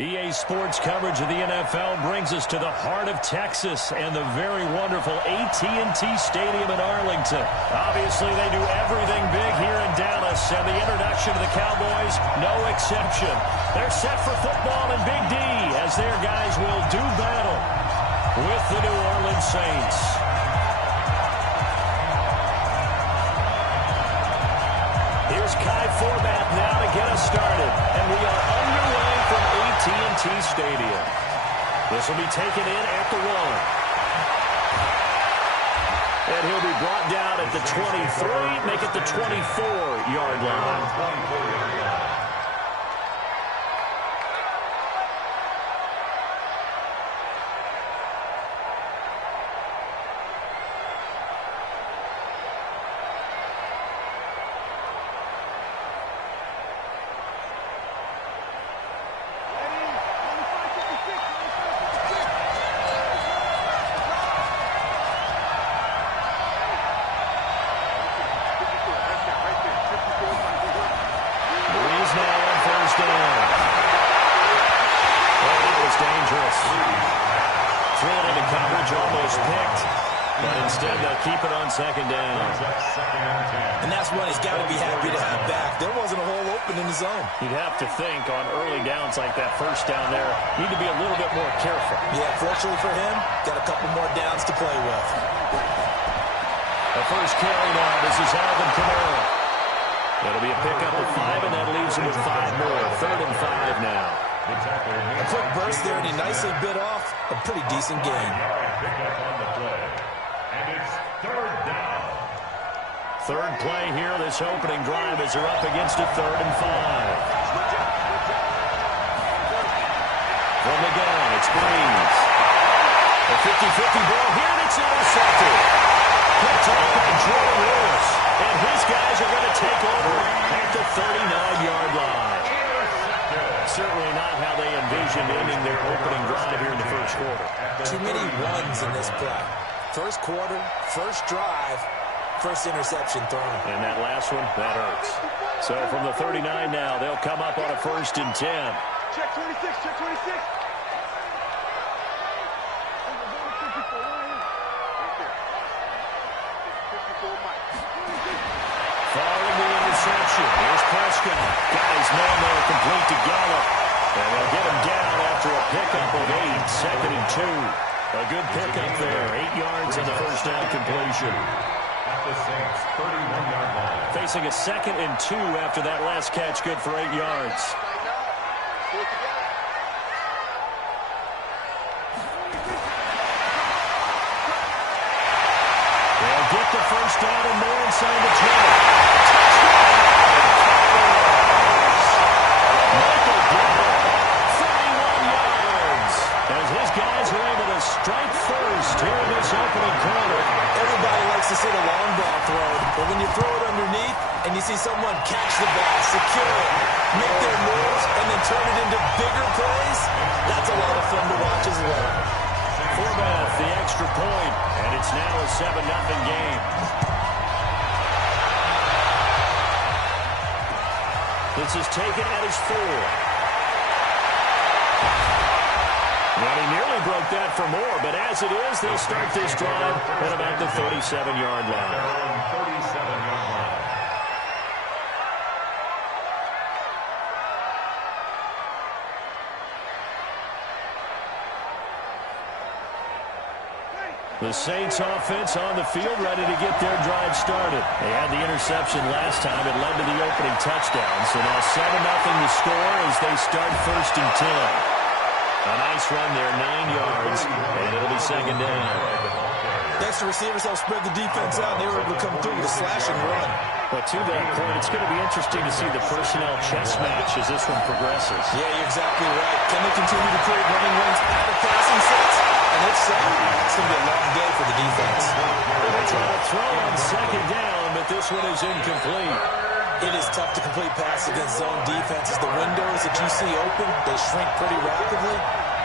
EA Sports coverage of the NFL brings us to the heart of Texas and the very wonderful AT&T Stadium in Arlington. Obviously, they do everything big here in Dallas, and the introduction of the Cowboys, no exception. They're set for football in Big D as their guys will do battle with the New Orleans Saints. Here's Kai Forbath now to get us started, and we are underway from AT&T Stadium. This will be taken in at the 1. And he'll be brought down at the 23, make it the 24-yard line. Second down. And that's one he's got to be happy to have back. There wasn't a hole open in the zone. You'd have to think on early downs like that first down there, need to be a little bit more careful. Yeah, fortunately for him, got a couple more downs to play with. The first carry now, this is Alvin Kamara. It'll be a pickup of 5, and that leaves him with 5 more. 3rd and 5 now. A quick burst there, and he nicely bit off a pretty decent gain. Pickup on the play. And it's 3rd down. Third play here, this opening drive as they're up against a 3rd and 5. From the gun, it's Breeze. A 50-50 ball here, and it's intercepted. Picked off by Jordan Lewis. And his guys are going to take over at the 39-yard line. Certainly not how they envisioned ending their opening drive here in the first quarter. Too many ones in this play. First quarter, first drive, first interception thrown. And that last one, that hurts. So from the 39 now, they'll come up on a 1st and 10. Check 26, check 26. Following the interception, here's Prescott. Got his man there, complete to Gallup. And they'll get him down after a pickup of 8, 2nd and 2. A good pickup there, 8 yards on the first down completion. At the Saints, 31-yard line. Facing a 2nd and 2 after that last catch, good for 8 yards. They'll get the first down and more inside the 20. Michael Gallup, 31 yards. As his guys are able to strike first here in this opening quarter. Everybody likes to see the long ball thrown, but when you throw it underneath and you see someone catch the ball, secure it, make their moves, and then turn it into bigger plays, that's a lot of fun to watch as well. Forbath, the extra point, and it's now a 7-0 game. This is taken at his 4. Well, he nearly broke that for more, but as it is, they'll start this drive at about the 37-yard line. 37-yard line. The Saints offense on the field, ready to get their drive started. They had the interception last time. It led to the opening touchdown. So now 7-0 the score as they start 1st and 10. A nice run there, 9 yards, and it'll be 2nd down. Next, the receivers help spread the defense out, and they were able to come through with a slash and run. But to that point, it's going to be interesting to see the personnel chess match as this one progresses. Yeah, you're exactly right. Can they continue to create running lanes out of passing sets? And if so, it's going to be a long day for the defense. They try to throw on 2nd down, but this one is incomplete. It is tough to complete passes against zone defenses. The windows that you see open, they shrink pretty rapidly.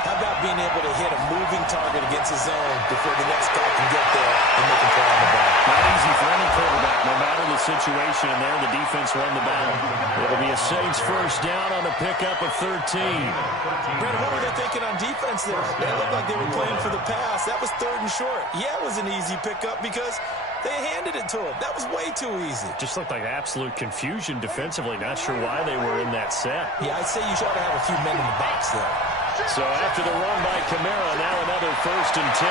How about being able to hit a moving target against his zone before the next guy can get there and make a play on the ball? Not easy for any quarterback, no matter the situation, and there the defense won the battle. It'll be a Saints first down on a pickup of 13. Brandon, what were they thinking on defense there? They looked like they were playing for the pass. That was 3rd and short. Yeah, it was an easy pickup because they handed it to him. That was way too easy. Just looked like absolute confusion defensively. Not sure why they were in that set. Yeah, I'd say you should have a few men in the box there. So after the run by Kamara, now another 1st and 10.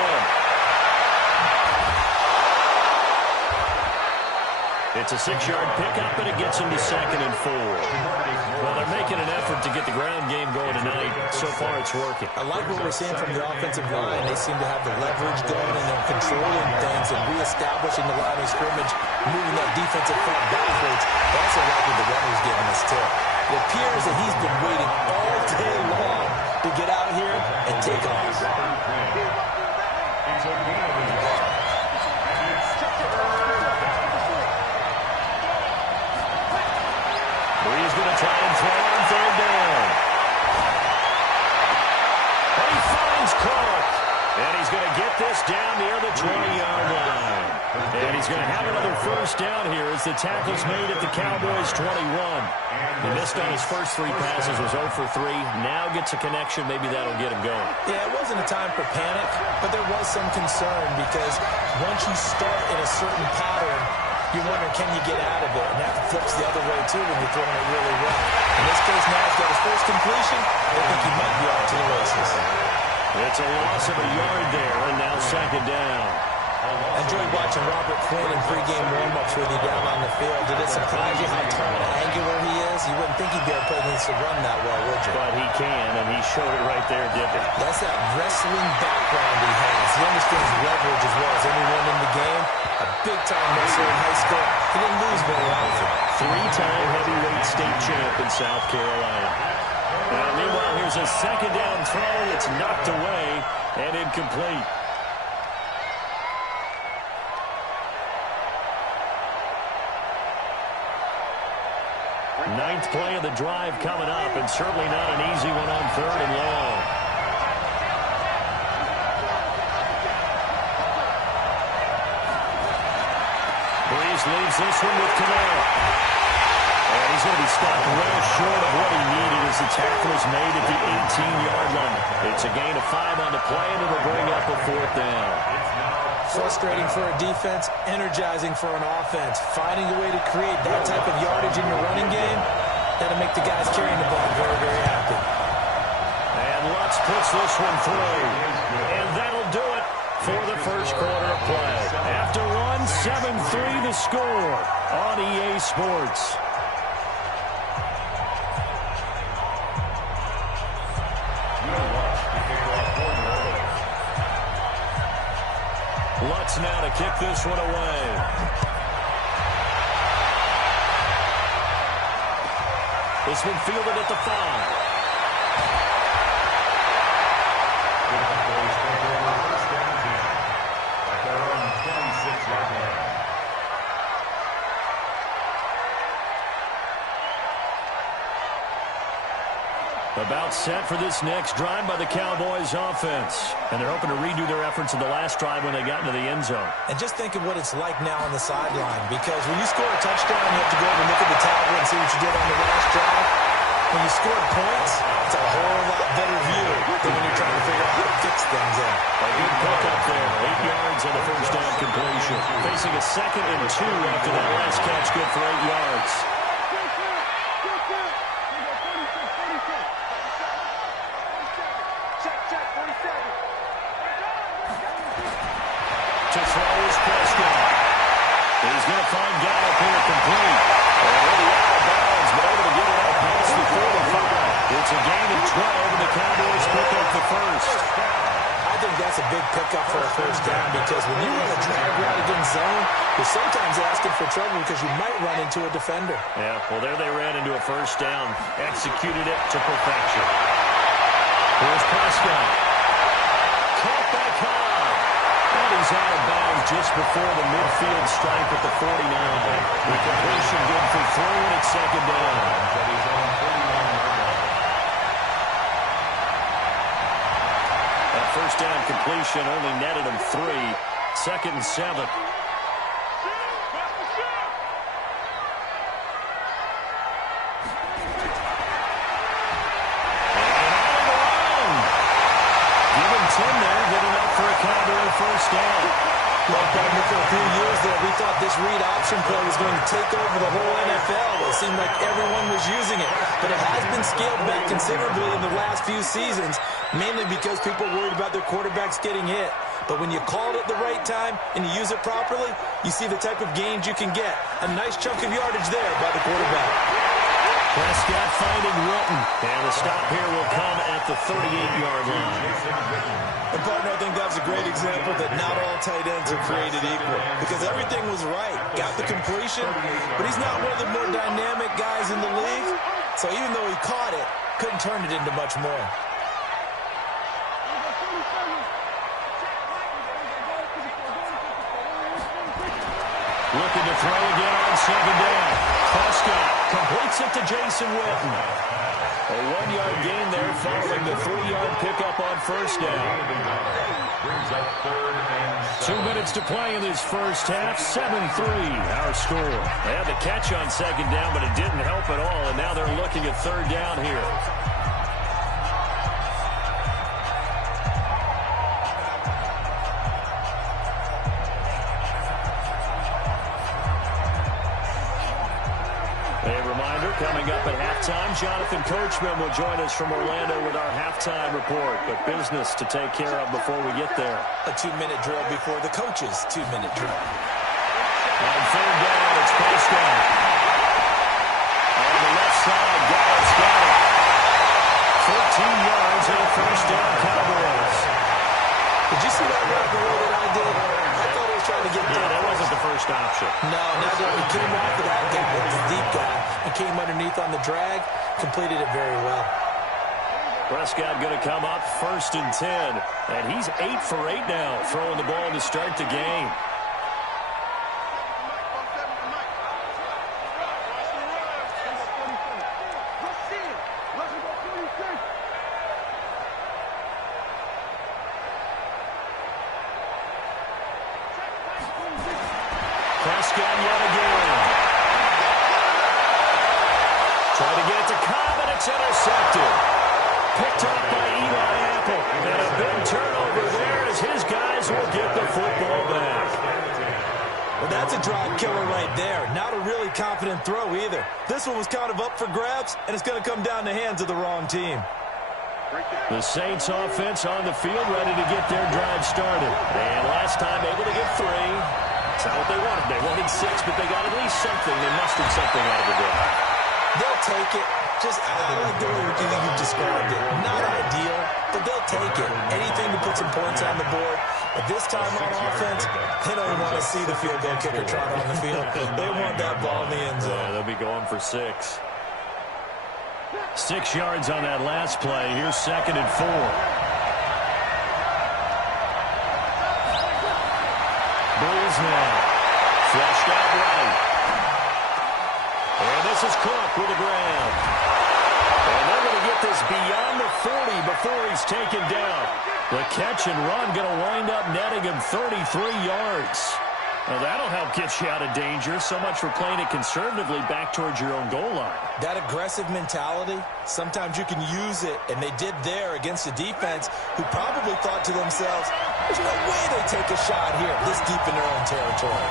It's a 6-yard pickup, and it gets him to 2nd and 4. Well, they're making an effort to get the ground game going tonight. So far, it's working. I like what we're seeing from the offensive line. They seem to have the leverage going, and they're controlling things and reestablishing the line of scrimmage, moving that defensive front backwards. I also like what the runner's giving us, too. It appears that he's been waiting all day long to get out here and take off. He's going to try and throw on 3rd down. And he finds Clark. And he's going to get this down near the 20-yard line. And he's going to have another first down here as the tackle's made at the Cowboys' 21. He missed on his first 3 passes, was 0 for 3. Now gets a connection. Maybe that'll get him going. Yeah, it wasn't a time for panic, but there was some concern because once you start in a certain pattern, you're wondering, can you get out of it? And that flips the other way, too, when you're throwing it really well. In this case, now he's got his first completion. I think he might be off to the races. It's a loss of a yard there, and now 2nd down. I enjoyed watching Robert Quinn in pregame warm-ups with you down on the field. Did it surprise you how tall and angular he is? You wouldn't think he'd be able to play against the run that well, would you? But he can, and he showed it right there, didn't he? That's that wrestling background he has. He understands leverage as well as anyone in the game. A big-time wrestler in high school. He didn't lose very often. 3-time heavyweight state champ in South Carolina. Now, meanwhile, here's a 2nd down throw. It's knocked away and incomplete. Ninth play of the drive coming up, and certainly not an easy one on 3rd and long. Breeze leaves this one with Kamara. And he's going to be stopped well short of what he needed as the tackle is made at the 18-yard line. It's a gain of 5 on the play, and it'll bring up a 4th down. Frustrating for a defense, energizing for an offense. Finding a way to create that type of yardage in your running game, that'll make the guys carrying the ball very, very happy. And Lutz puts this one through. And that'll do it for the first quarter of play. After one, 7-3 the score on EA Sports. Lutz now to kick this one away. This one fielded at the 5. About set for this next drive by the Cowboys offense. And they're hoping to redo their efforts in the last drive when they got into the end zone. And just think of what it's like now on the sideline. Because when you score a touchdown, you have to go over and look at the tablet and see what you did on the last drive. When you score points, it's a whole lot better view than when you're trying to figure out how to fix things in. A good pickup there. 8 yards on the first down completion. Facing a 2nd and 2 after that last catch, good for 8 yards. To throw is Prescott. He's going to find Gallup here complete. Already out of bounds, but able to get it up past the 45. It's a gain of 12, and the Cowboys pick up the first. I think that's a big pickup for a first down because when you run a drag route against zone, you're sometimes asking for trouble because you might run into a defender. Yeah, well, there they ran into a first down. Executed it to perfection. Here's Prescott. Caught by Cobb. And he's out of bounds just before the midfield stripe at the 49. The completion good for 3, and it's 2nd down. first down completion only netted him 3. 2nd and 7. Give him 10 there, good enough for a Cowboy first down. Well, partner, for a few years there, we thought this read option play was going to take over the whole NFL. It seemed like everyone was using it. But it has been scaled back considerably in the last few seasons, mainly because people worried about their quarterbacks getting hit. But when you call it at the right time and you use it properly, you see the type of gains you can get. A nice chunk of yardage there by the quarterback. Prescott finding Wilton. And the stop here will come at the 38-yard line. And partner, I think that's a great example that not all tight ends are created equal. Because everything was right. Got the completion, but he's not one of the more dynamic guys in the league. So even though he caught it, couldn't turn it into much more. Looking to throw again on 2nd down. Prescott completes it to Jason Witten. A 1-yard gain there following the 3-yard pickup on first down. 2 minutes to play in this first half. 7-3 our score. They had the catch on 2nd down, but it didn't help at all, and now they're looking at 3rd down here. Coming up at halftime, Jonathan Coachman will join us from Orlando with our halftime report. But business to take care of before we get there. A 2-minute drill before the coach's 2-minute drill. On 3rd down, it's Prescott. On the left side, Gallups got it. 14 yards and a first down, Cowboys. Did you see that route the way that I did? I thought he was trying to get down. Yeah, that wasn't the first option. No, not that. He came off of that guy, the deep guy, and came underneath on the drag, completed it very well. Prescott going to come up 1st and 10, and he's 8 for 8 now, throwing the ball to start the game. Prescott yet again. Try to get it to Cobb, and it's intercepted. Picked up by Eli Apple. And a big turnover there as his guys will get the football back. Well, that's a drive killer right there. Not a really confident throw either. This one was kind of up for grabs, and it's going to come down the hands of the wrong team. The Saints offense on the field ready to get their drive started. And last time able to get 3. That's not what they wanted. They wanted 6, but they got at least something. They mustered something out of the drive. They'll take it. Just, I like the way you've described it. Not ideal, but they'll take it. Anything to put some points on the board. But this time on offense, they don't even want to see the field goal kicker trot on the field. They want that ball in the end zone. Yeah, they'll be going for 6. 6 yards on that last play. Here's 2nd and 4. Breeze now. Flushed out right. And this is Cook with a grab. And they're going to get this beyond the 40 before he's taken down. The catch and run going to wind up netting him 33 yards. Now that'll help get you out of danger. So much for playing it conservatively back towards your own goal line. That aggressive mentality, sometimes you can use it, and they did there against a defense who probably thought to themselves, there's no way they take a shot here this deep in their own territory.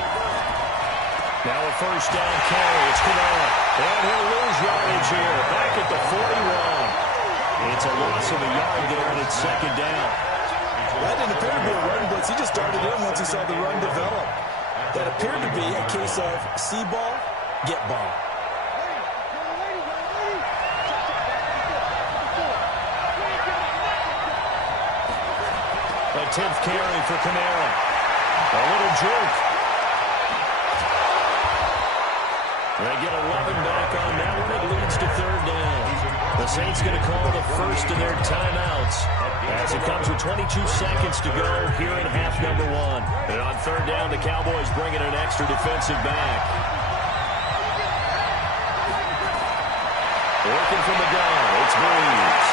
Now a first down carry. It's Kamara. And he'll lose yardage here. Back at the 41. It's a loss of a yard there, and it's 2nd down. That didn't appear to be a run blitz. He just started in once he saw the run develop. That appeared to be a case of see ball, get ball. A 10th carry for Kamara. A little jerk. They get 11 back on that one. It leads to 3rd down. The Saints going to call the first of their timeouts as it comes with 22 seconds to go here in half number 1. And on 3rd down, the Cowboys bring in an extra defensive back. Working from the gun, it's Breeze.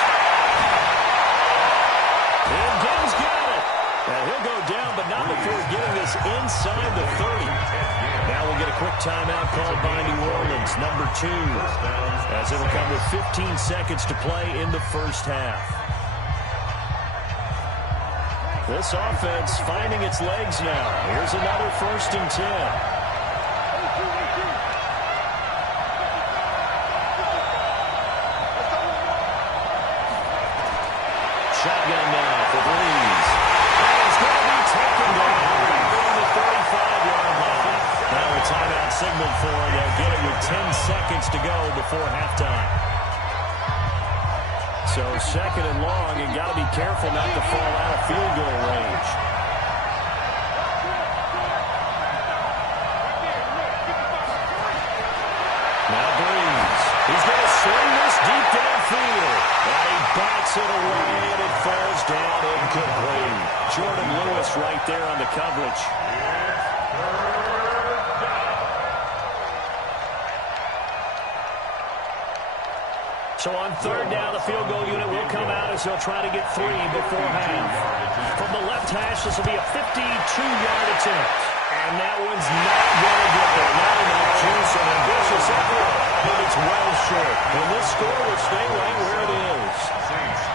And Gibbs before getting this inside the 30. Now we'll get a quick timeout called by New Orleans, number 2, as it'll come with 15 seconds to play in the first half. This offense finding its legs now. Here's another 1st and 10. Shotgun now for Breeze. And he's going to be taken down from the 35-yard line. Now a timeout signaled for, and they'll get it with 10 seconds to go before halftime. So 2nd and long, and got to be careful not to fall out of field goal range. Now Breeze. He's going to swing this deep downfield. And he bats it away, and it falls down incomplete. Jordan Lewis right there on the coverage. So on 3rd down, the field goal unit will come out as they'll try to get 3 before half. From the left hash, this will be a 52-yard attempt. And that one's not going to get there. Not enough juice and ambitious effort, but it's well short. And this score will stay right where it is.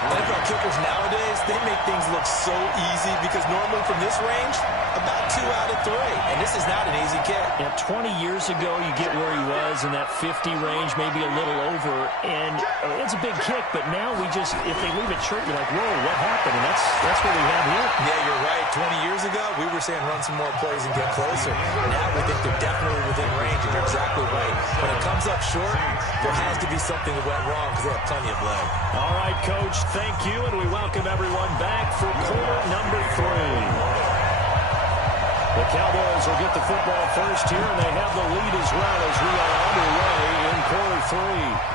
NFL kickers nowadays, they make things look so easy because normally from this range, about 2 out of 3. And this is not an easy kick. Yeah, 20 years ago, you get where he was in that 50 range, maybe a little over. And it's a big kick, but now we just, if they leave it short, you're like, whoa, what happened? And that's what we have here. Yeah, you're right. 20 years ago, we were saying run some more plays and get closer. Now we think they're definitely within range, and you're exactly right. When it comes up short, there has to be something that went wrong because they have plenty of leg. All right, Coach, thank you, and we welcome everyone back for quarter number 3. The Cowboys will get the football first here, and they have the lead as well as we are underway in quarter 3.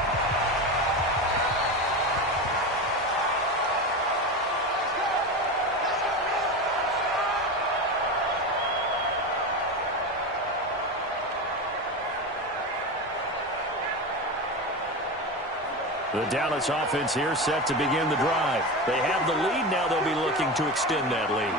The Dallas offense here set to begin the drive. They have the lead. Now they'll be looking to extend that lead.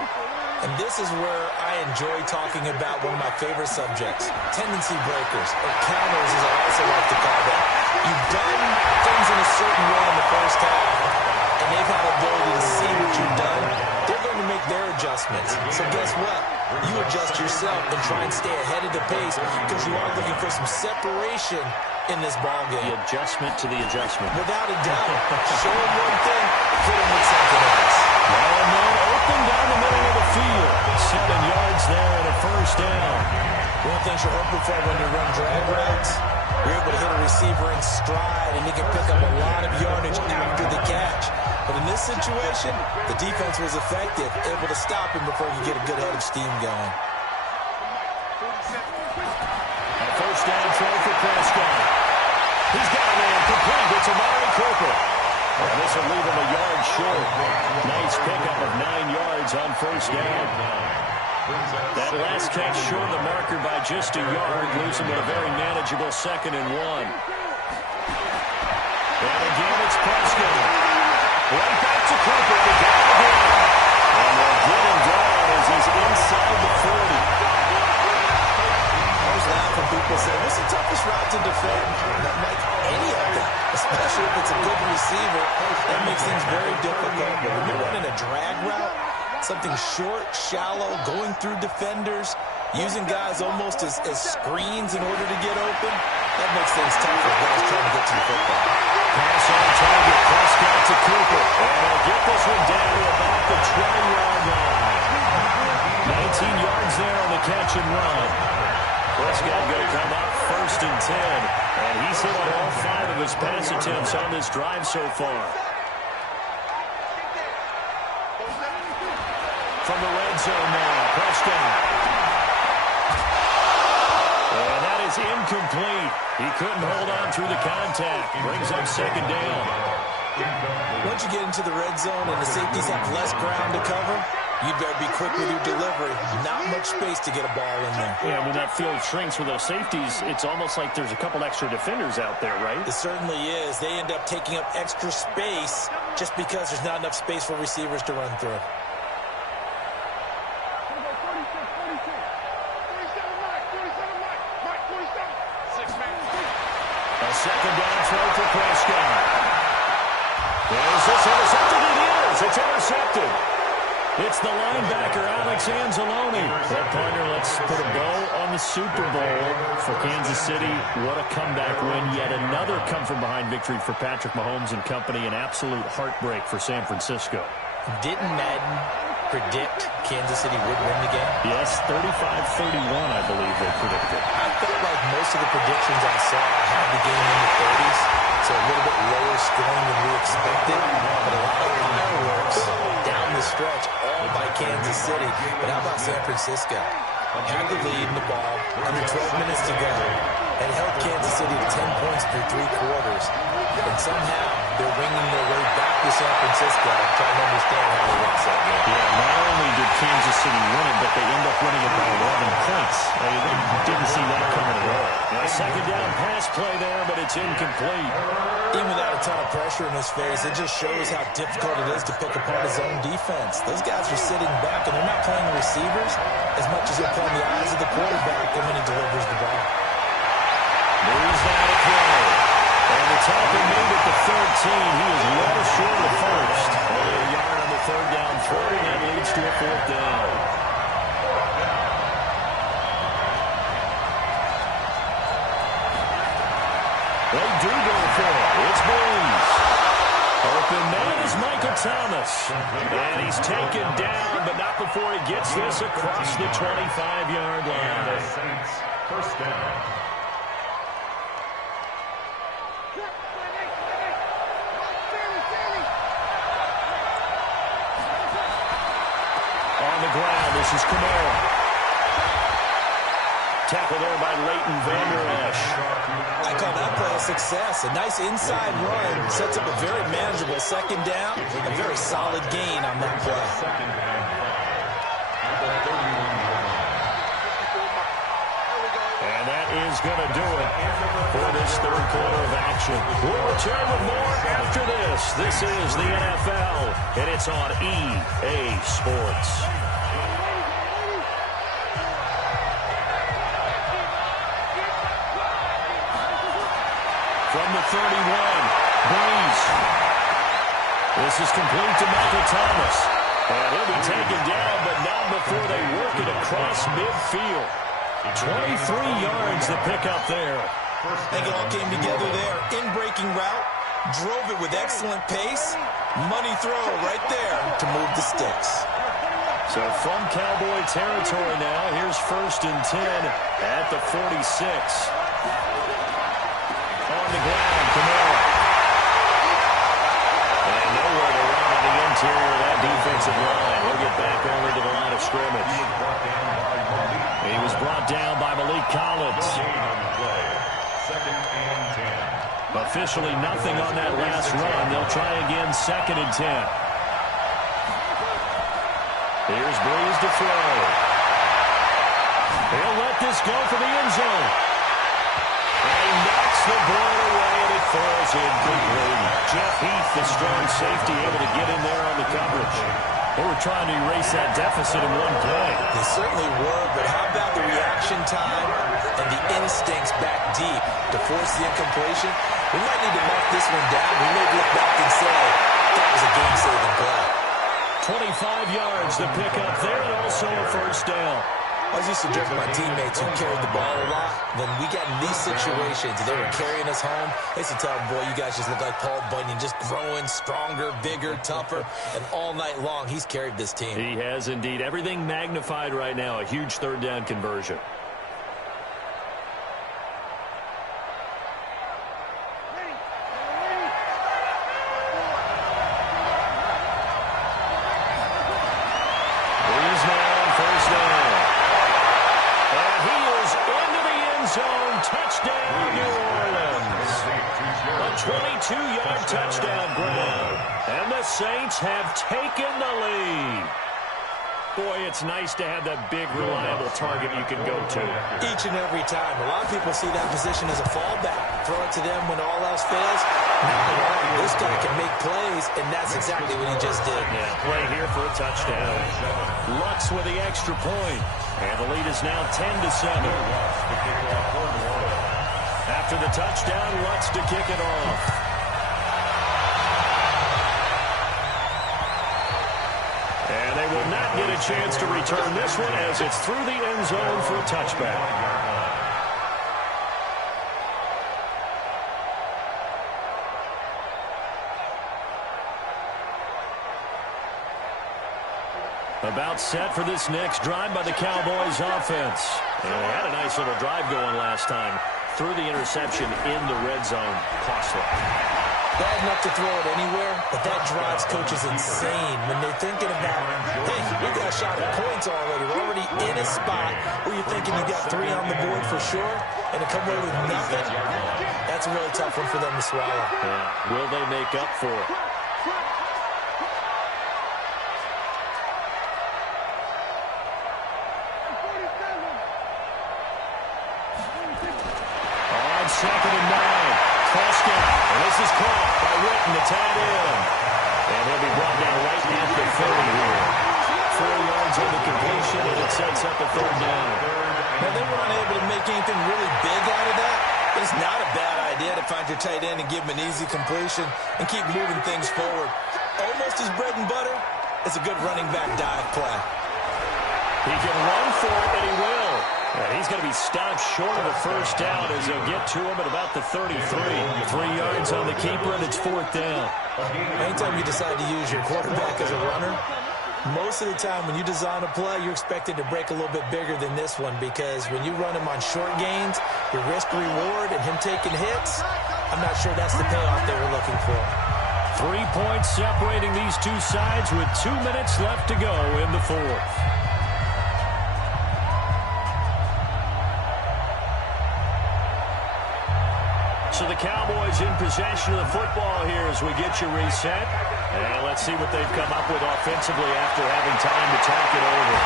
And this is where I enjoy talking about one of my favorite subjects, tendency breakers, or counters as I also like to call them. You've done things in a certain way in the first half, and they've had the ability to see what you've done. They're going to make their adjustments. So guess what? You adjust yourself and try and stay ahead of the pace because you are looking for some separation in this ball game. The adjustment to the adjustment. Without a doubt. Show them one thing, hit them with something else. Now and then open down the middle of the field. 7 yards there and a first down. One of the things you're hoping for when you run drag routes, you're able to hit a receiver in stride and he can pick up a lot of yardage after the catch. But in this situation, the defense was effective, able to stop him before you get a good head of steam going. A first down throw for Prescott. He's got a man complete. It's Amari Cooper. And this will leave him a yard short. Nice pickup of 9 yards on first down. That last catch short of the marker by just a yard, leaves him with a very manageable 2nd and 1. And again, it's Prescott. Right back to Cooper. They got it again. And they'll get him down as he's inside the 40. Laugh when people say, what's the toughest route to defend? Not like any of them, especially if it's a good receiver. That makes things very difficult. But when you're running a drag route, something short, shallow, going through defenders, using guys almost as screens in order to get open, that makes things tough for guys trying to get to the football. Pass on target, Prescott to Cooper. And they'll get this one down to about the 20-yard line. 19 yards there on the catch and run. Prescott going to come up 1st and 10. And he's hit on all 5 of his pass attempts on this drive so far. From the red zone now, Prescott. And that is incomplete. He couldn't hold on through the contact. Brings up 2nd down. Once you get into the red zone and the safeties have less ground to cover, you'd better be quick with your delivery. Not much space to get a ball in there. Yeah, when that field shrinks with those safeties, it's almost like there's a couple extra defenders out there, right? It certainly is. They end up taking up extra space just because there's not enough space for receivers to run through. second down throw for Prescott. Is this intercepted? It is. It's intercepted. It's the linebacker, Alex Anzalone. Well, partner, let's put a bow on the Super Bowl for Kansas City. What a comeback win. Yet another come-from-behind victory for Patrick Mahomes and company. An absolute heartbreak for San Francisco. Didn't Madden predict Kansas City would win the game? Yes, 35-31, I believe they predicted. I felt like most of the predictions I saw had the game in the 30s, so a little bit lower scoring than we expected, but a lot of fireworks down the stretch, all by Kansas City. But how about San Francisco? Had the lead in the ball, under 12 minutes to go, and held Kansas City to 10 points through 3 quarters. And somehow they're winging their way back to San Francisco. I'm trying to understand how they lost that game. Yeah, not only did Kansas City win it, but they end up winning it by 11 points. They didn't see that coming at all. A second down pass play there, but it's incomplete. Even without a ton of pressure in his face, it just shows how difficult it is to pick apart his own defense. Those guys are sitting back, and they're not playing the receivers as much as they're playing the eyes of the quarterback when he delivers the ball. Breeze down to throw. And the tackle made at the 13. He is well short of the first. Only a yard on the third down throw, and that leads to a fourth down. They do go for it. It's Breeze. Open man is Michael Thomas. And he's taken down, but not before he gets this across the 25-yard line. First down. On the ground, this is Kamara. Tackle there by Leighton Vander Esch. I call that play a success. A nice inside run sets up a very manageable second down. A very solid gain on that play. And that is going to do it for this third quarter of action. We'll return with more after this. This is the NFL, and it's on EA Sports. From the 31, Breeze. This is complete to Michael Thomas. And he'll be taken down, but not before they work it across midfield. 23 yards to pick up there. I think it all came together there. In-breaking route, drove it with excellent pace. Money throw right there to move the sticks. So from Cowboy territory now, here's 1st and 10 at the 46. On the ground, Kamara. And nowhere to run on the interior of that defensive line. He'll get back over to the line of scrimmage. He was brought down by Malik Collins. Second and 10. Officially nothing on that last run. They'll try again, 2nd and 10. Here's Breeze to throw. He'll let this go for the end zone. And he knocks the ball away, and it falls incomplete. Jeff Heath, the strong safety, able to get in there on the coverage. They were trying to erase that deficit in one play. They certainly were, but how about the reaction time and the instincts back deep to force the incompletion? We might need to mark this one down. We may look back and say that was a game-saving play. 25 yards to pick up there, and also a first down. I was used to joke with my teammates who carried the ball a lot. When we got in these situations and they were carrying us home, I used to tell them, boy, you guys just look like Paul Bunyan, just growing stronger, bigger, tougher. And all night long, he's carried this team. He has indeed. Everything magnified right now. A huge third down conversion. Touchdown, New Orleans. A 22-yard touchdown grab. And the Saints have taken the lead. Boy, it's nice to have that big, reliable target you can go to. Each and every time. A lot of people see that position as a fallback. Throw it to them when all else fails. Not at all. This guy can make plays, and that's exactly what he just did. Yeah, play here for a touchdown. Lux with the extra point. And the lead is now 10-7. After the touchdown, Lutz to kick it off. And they will not get a chance to return this one as it's through the end zone for a touchback. About set for this next drive by the Cowboys offense. And they had a nice little drive going last time. Threw the interception in the red zone. Costly. Bad enough to throw it anywhere, but that drives coaches insane when they're thinking about, hey, we got a shot at points already. We're already in a spot where you're thinking you got 3 on the board for sure, and to come away with nothing, that's a really tough one for them to swallow. Yeah. Will they make up for it? Second and 9. Prescott. And this is caught by Witten, the tight end. And he'll be brought down right at the 30 here. 4 yards on the completion, and it sets up a third down. Now, they were unable to make anything really big out of that. But it's not a bad idea to find your tight end and give him an easy completion and keep moving things forward. Almost his bread and butter. It's a good running back dive play. He can run for it, and he will. And he's going to be stopped short of a first down as they'll get to him at about the 33. 3 yards on the keeper, and it's 4th down. Anytime you decide to use your quarterback as a runner, most of the time when you design a play, you're expected to break a little bit bigger than this one, because when you run him on short gains, your risk-reward and him taking hits, I'm not sure that's the payoff they were looking for. 3 points separating these two sides with 2 minutes left to go in the 4th. So the Cowboys in possession of the football here as we get you reset. And let's see what they've come up with offensively after having time to talk it over.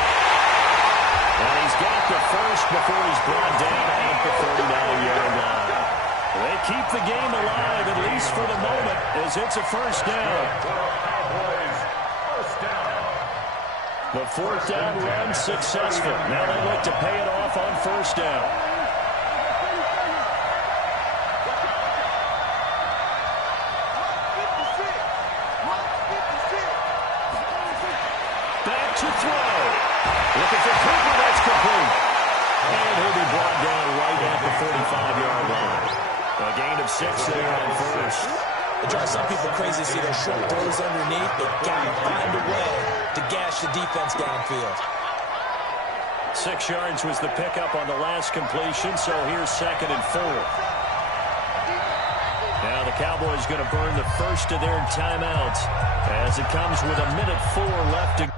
And he's got the first before he's brought down at the 39-yard line. They keep the game alive, at least for the moment, as it's a first down. The 4th down run successful. Now they look to pay it off on first down. To throw. Looking for Cooper, that's complete. And he'll be brought down right at the 45-yard line. A gain of 6 there on first. It drives some people crazy to see those short throws underneath. They've got to find a way to gash the defense downfield. 6 yards was the pickup on the last completion, so here's 2nd and 4. Now the Cowboys going to burn the first of their timeouts as it comes with 1:04 left to go.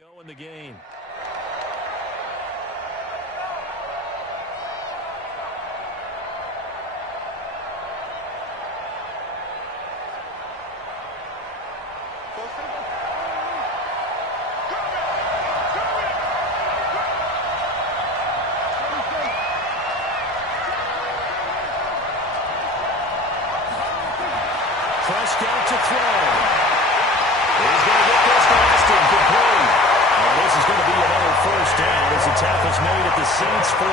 Go in the game. Prescott to throw. He's going to get this to Austin, complete. And this is going to be another first down as the tackle's made at the Saints 42.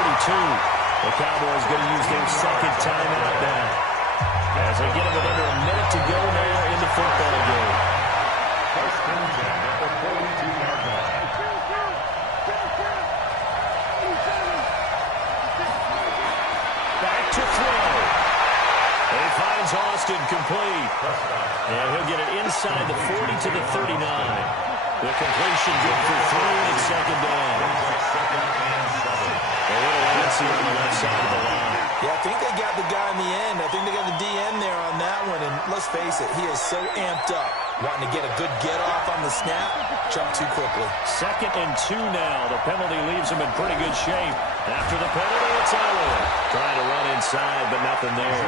The Cowboys going to use their 2nd timeout now as they get it with under a minute to go now in the football game. First and 10 at the 42-yard line. Back to throw. He finds Austin complete. And he'll get it inside the 40 to the 39. The completion good for 3, and it's 2nd down. A little antsy on the left side of the line. Yeah, I think they got the guy in the end. I think they got the DN there on that one. And let's face it, he is so amped up, wanting to get a good get-off on the snap. jump too quickly. 2nd and 2 now. The penalty leaves him in pretty good shape. After the penalty, it's Elway. Trying to run inside, but nothing there.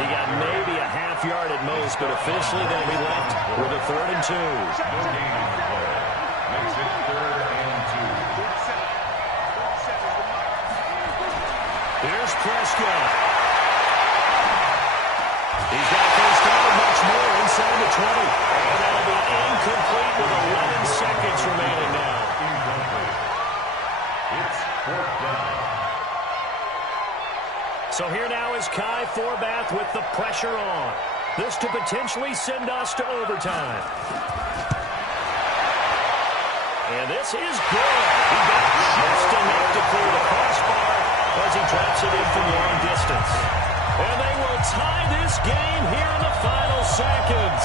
He got maybe a half yard at most, but officially they'll be left with a 3rd and 2. No gain on the play. Makes it 3rd and 2. Here's Prescott. He's got first down, much more inside the 20. And that'll be incomplete with 11 seconds remaining now. Incomplete. It's 4th down. So here now is Kai Forbath with the pressure on. This to potentially send us to overtime. And this is good. He got just enough to clear the crossbar as he drops it in from long distance. And they will tie this game here in the final seconds.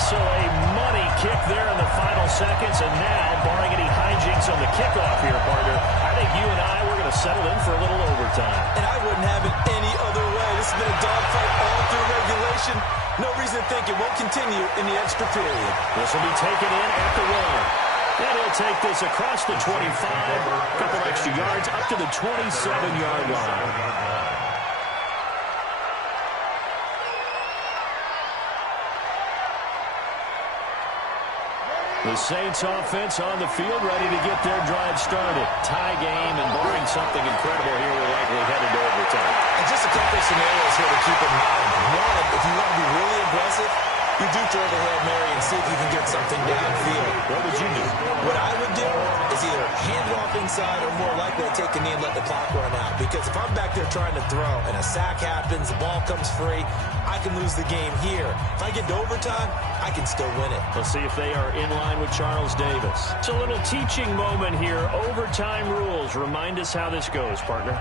So a money kick there in the final seconds. And now, barring any hijinks on the kickoff here, partner, I think you and I, we're going to settle in for a little overtime. And I wouldn't have it any other way. This has been a dogfight all through regulation. No reason to think it won't continue in the extra period. This will be taken in at the 1. And he'll take this across the 25, a couple extra yards up to the 27-yard line. The Saints offense on the field, ready to get their drive started. Tie game, and barring something incredible here, we're likely headed to overtime. And just a couple of scenarios here to keep in mind. One, if you want to be really aggressive, you do throw the Hail Mary and see if you can get something downfield. What would you do? What I would do is either hand it off inside or more likely to take a knee and let the clock run out. Because if I'm back there trying to throw and a sack happens, the ball comes free, I can lose the game here. If I get to overtime, I can still win it. Let's see if they are in line with Charles Davis. It's a little teaching moment here. Overtime rules. Remind us how this goes, partner.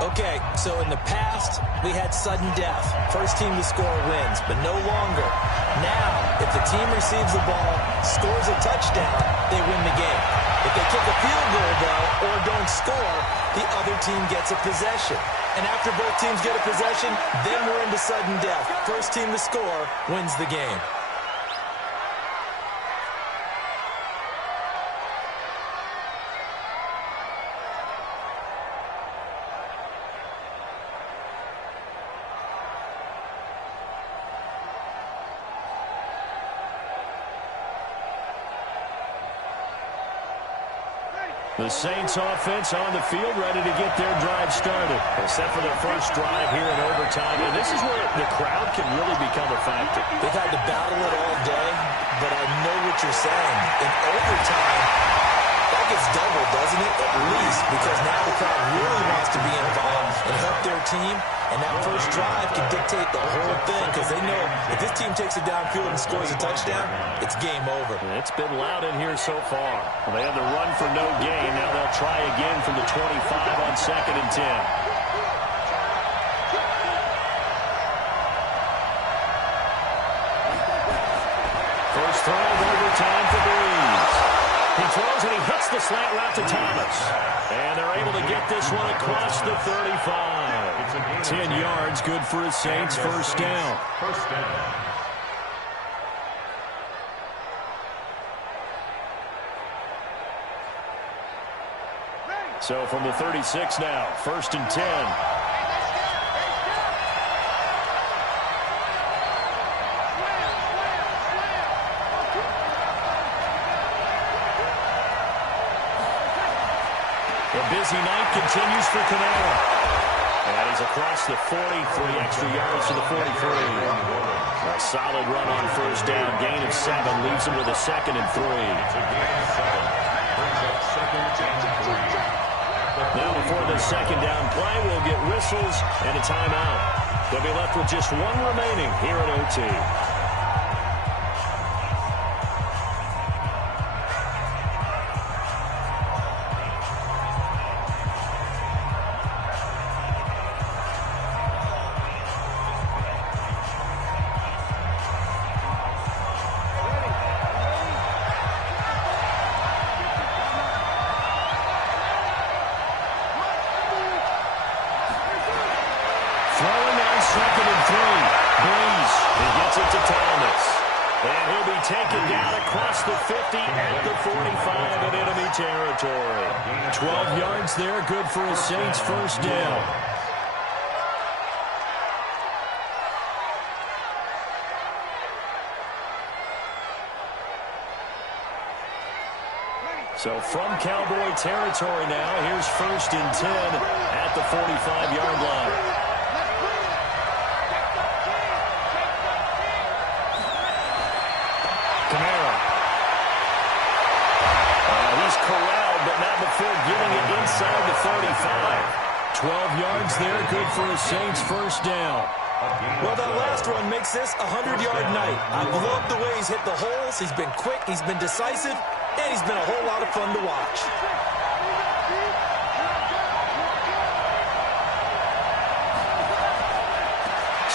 Okay, so in the past, we had sudden death. First team to score wins, but no longer. Now, if the team receives the ball, scores a touchdown, they win the game. If they kick a field goal, though, or don't score, the other team gets a possession. And after both teams get a possession, then we're into sudden death. First team to score wins the game. The Saints offense on the field, ready to get their drive started. Except for their first drive here in overtime. And this is where the crowd can really become a factor. They've had to battle it all day, but I know what you're saying. In overtime, that gets doubled, doesn't it? At least, because now the crowd really wants to be involved and help their team. And that first drive can dictate the whole thing because they know if this team takes it downfield and scores a touchdown, it's game over. It's been loud in here so far. Well, they had the run for no gain. Now they'll try again from the 25 on 2nd and 10. First throw of overtime for Breeze. He throws and he hits the slant route to Thomas. And they're able to get this one across the 35. 10 yards, good for his Saints. First down. First down. So from the 36 now, 1st and 10. The busy night continues for Camara. And he's across the 40, 3 extra yards to the 43. A solid run on first down. Gain of 7 leaves him with a 2nd and 3. Now before the second down play, we'll get whistles and a timeout. They'll be left with just one remaining here at OT. Throwing on 2nd and 3. Breeze. He gets it to down across the 50 at the 45 in enemy territory. 12 yards there, good for a Saints first down. So from Cowboy territory now, here's 1st and 10 at the 45-yard line. Kamara. He's corralled, but not before getting it inside the 35. 12 yards there, good for a Saints first down. Well, that last run makes this a 100-yard night. I've loved the way he's hit the holes. He's been quick, he's been decisive, and he's been a whole lot of fun to watch.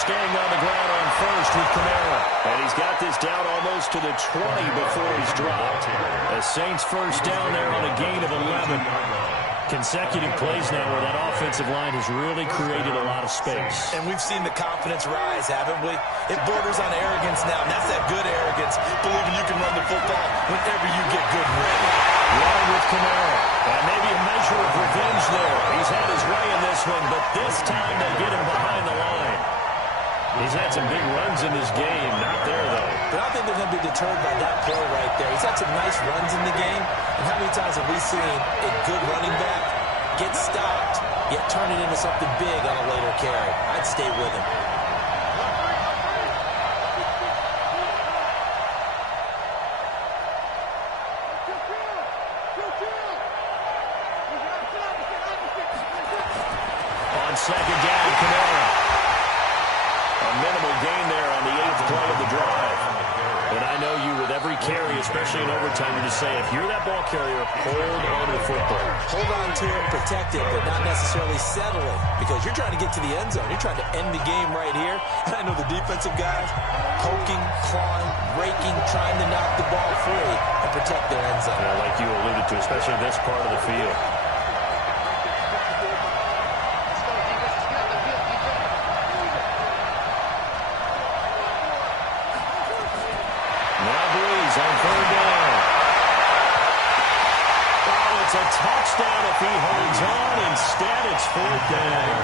Staying on the ground on first with Kamara. And he's got this down almost to the 20 before he's dropped. A Saints first down there on a gain of 11. Consecutive plays now where that offensive line has really created a lot of space. And we've seen the confidence rise, haven't we? It borders on arrogance now, and that's that good arrogance, believing you can run the football whenever you get good and ready. Running with Kamara. And maybe a measure of revenge there. He's had his way in this one, but this time they get him behind the line. He's had some big runs in this game. Not there, though. But I don't think they're going to be deterred by that play right there. He's had some nice runs in the game. And how many times have we seen a good running back get stopped, yet turn it into something big on a later carry? I'd stay with him. On second down, Kamara. A minimal gain there on the 8th play of the drive. And I know you, with every carry, especially in overtime, you just say, if you're that ball carrier, hold on to the football. Hold on to it, protect it, but not necessarily settle it, because you're trying to get to the end zone. You're trying to end the game right here. And I know the defensive guys poking, clawing, raking, trying to knock the ball free and protect their end zone. Yeah, like you alluded to, especially this part of the field. On 3rd down. Oh, it's a touchdown if he holds on. Instead, it's 4th down.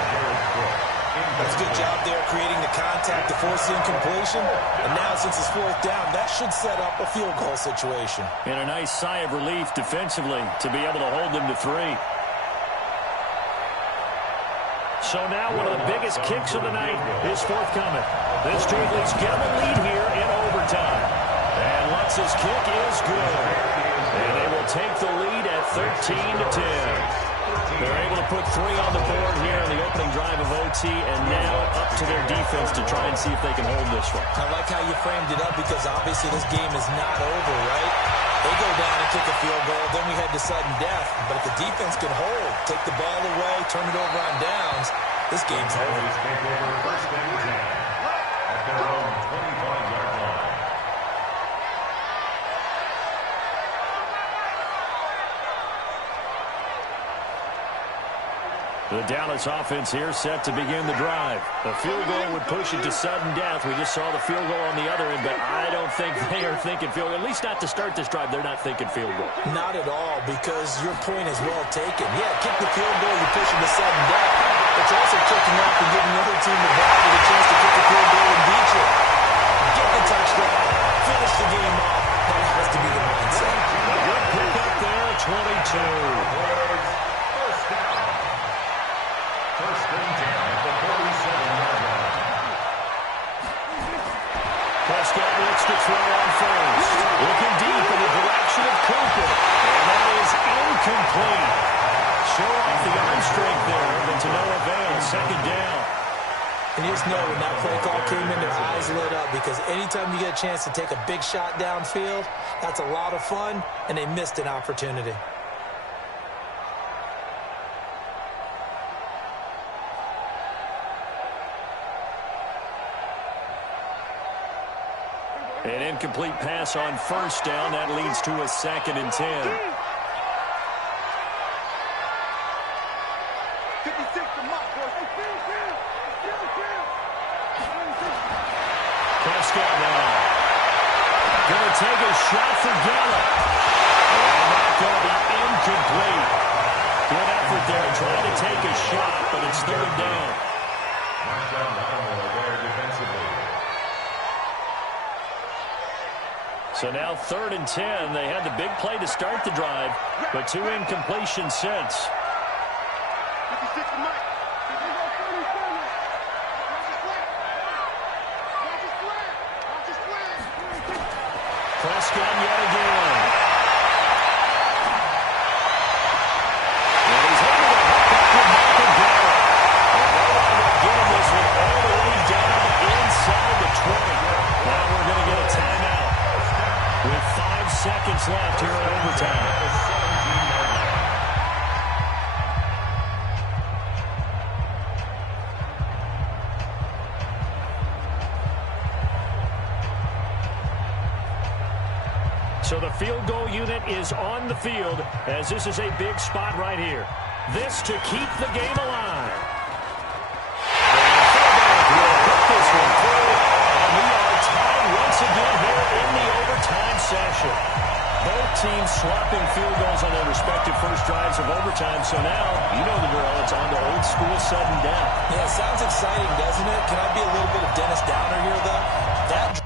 That's a good job there creating the contact to force the incompletion. And now, since it's 4th down, that should set up a field goal situation. And a nice sigh of relief defensively to be able to hold them to 3. So now one of the biggest kicks of the night is forthcoming. This team leads get a lead here in overtime. And Lutz's kick is good. And they will take the lead at 13-10. They're able to put 3 on the board here in the opening drive of OT, and now up to their defense to try and see if they can hold this one. I like how you framed it up, because obviously this game is not over, right? They go down and kick a field goal, then we head to sudden death. But if the defense can hold, take the ball away, turn it over on downs, this game's over. First and 10 at their own 25-yard line. The Dallas offense here set to begin the drive. The field goal would push it to sudden death. We just saw the field goal on the other end, but I don't think they are thinking field goal. At least not to start this drive. They're not thinking field goal. Not at all, because your point is well taken. Yeah, kick the field goal, you push it to sudden death. But you're also kicking off and giving the other team the ball with a chance to kick the field goal and beat you. Get the touchdown, finish the game off. That has to be the mindset. A good pick up there, 22. First and 10 at the 47-yard line. Prescott looks to throw on first. Looking deep in the direction of Cooper. And that is incomplete. Show off the arm strength there, but to no avail. Second down. And you just know when that play call came in, their eyes lit up, because anytime you get a chance to take a big shot downfield, that's a lot of fun, and they missed an opportunity. An incomplete pass on first down. That leads to a 2nd and 10. 56 to Mott, boys. Prescott now. Going to take a shot for Gallup. And that's going to be incomplete. Good effort there trying to take a shot, but it's third down. Marshall Lattimore there defensively. So now 3rd and 10. They had the big play to start the drive, but 2 incompletions since. 56 to Mike. Prescott yet again. And he's able to hook up with Michael Gallup. And they wind up getting this one all the way down inside the 20. Now we're going to get a timeout with 5 seconds left here in overtime. So the field goal unit is on the field as this is a big spot right here. This to keep the game alive. And will hit this one through, and we are tied once again here in the overtime session. Both teams swapping field goals on their respective first drives of overtime. So now, you know the drill. It's on to old school sudden death. Yeah, sounds exciting, doesn't it? Can I be a little bit of Dennis Downer here, though? That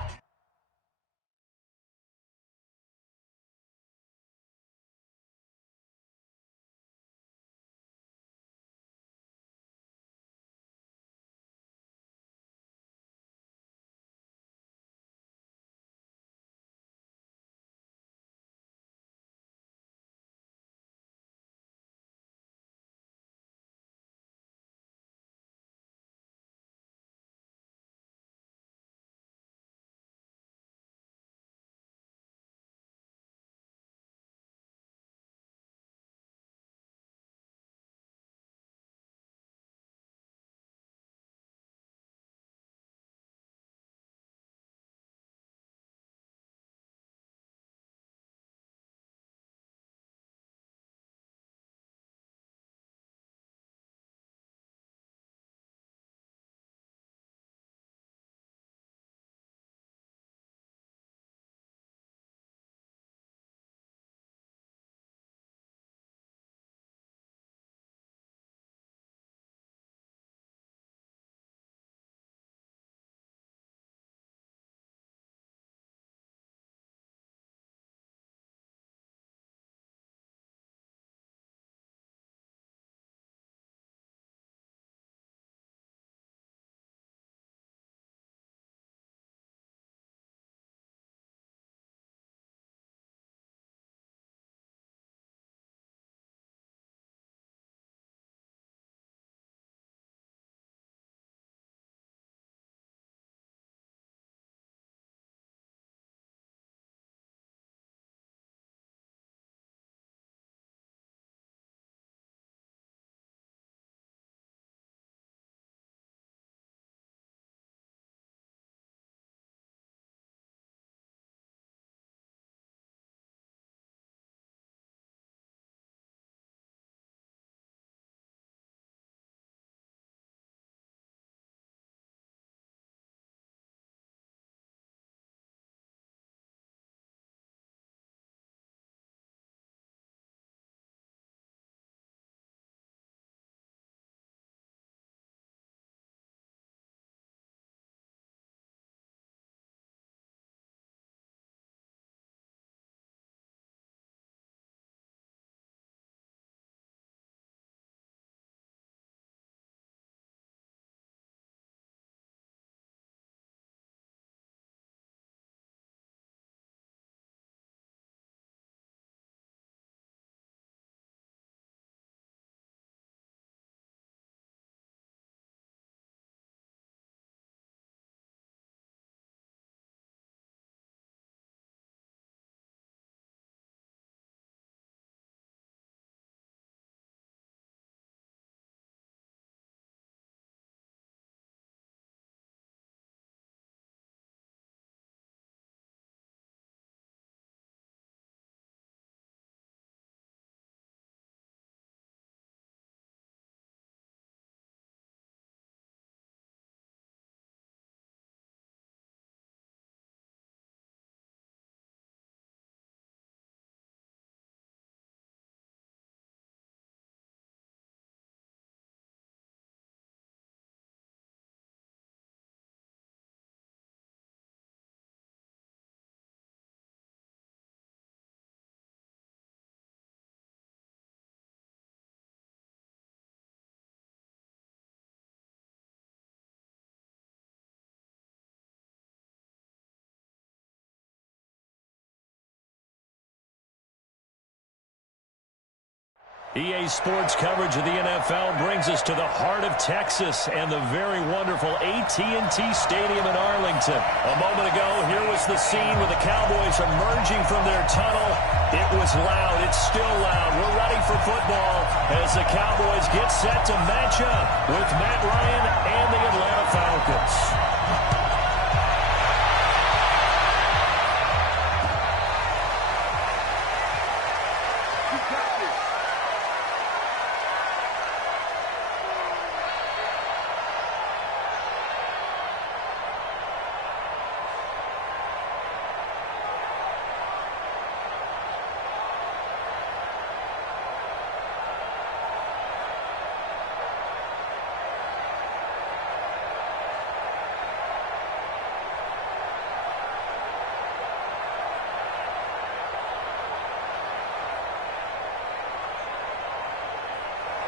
EA Sports coverage of the NFL brings us to the heart of Texas and the very wonderful AT&T Stadium in Arlington. A moment ago, here was the scene with the Cowboys emerging from their tunnel. It was loud. It's still loud. We're ready for football as the Cowboys get set to match up with Matt Ryan and the Atlanta Falcons.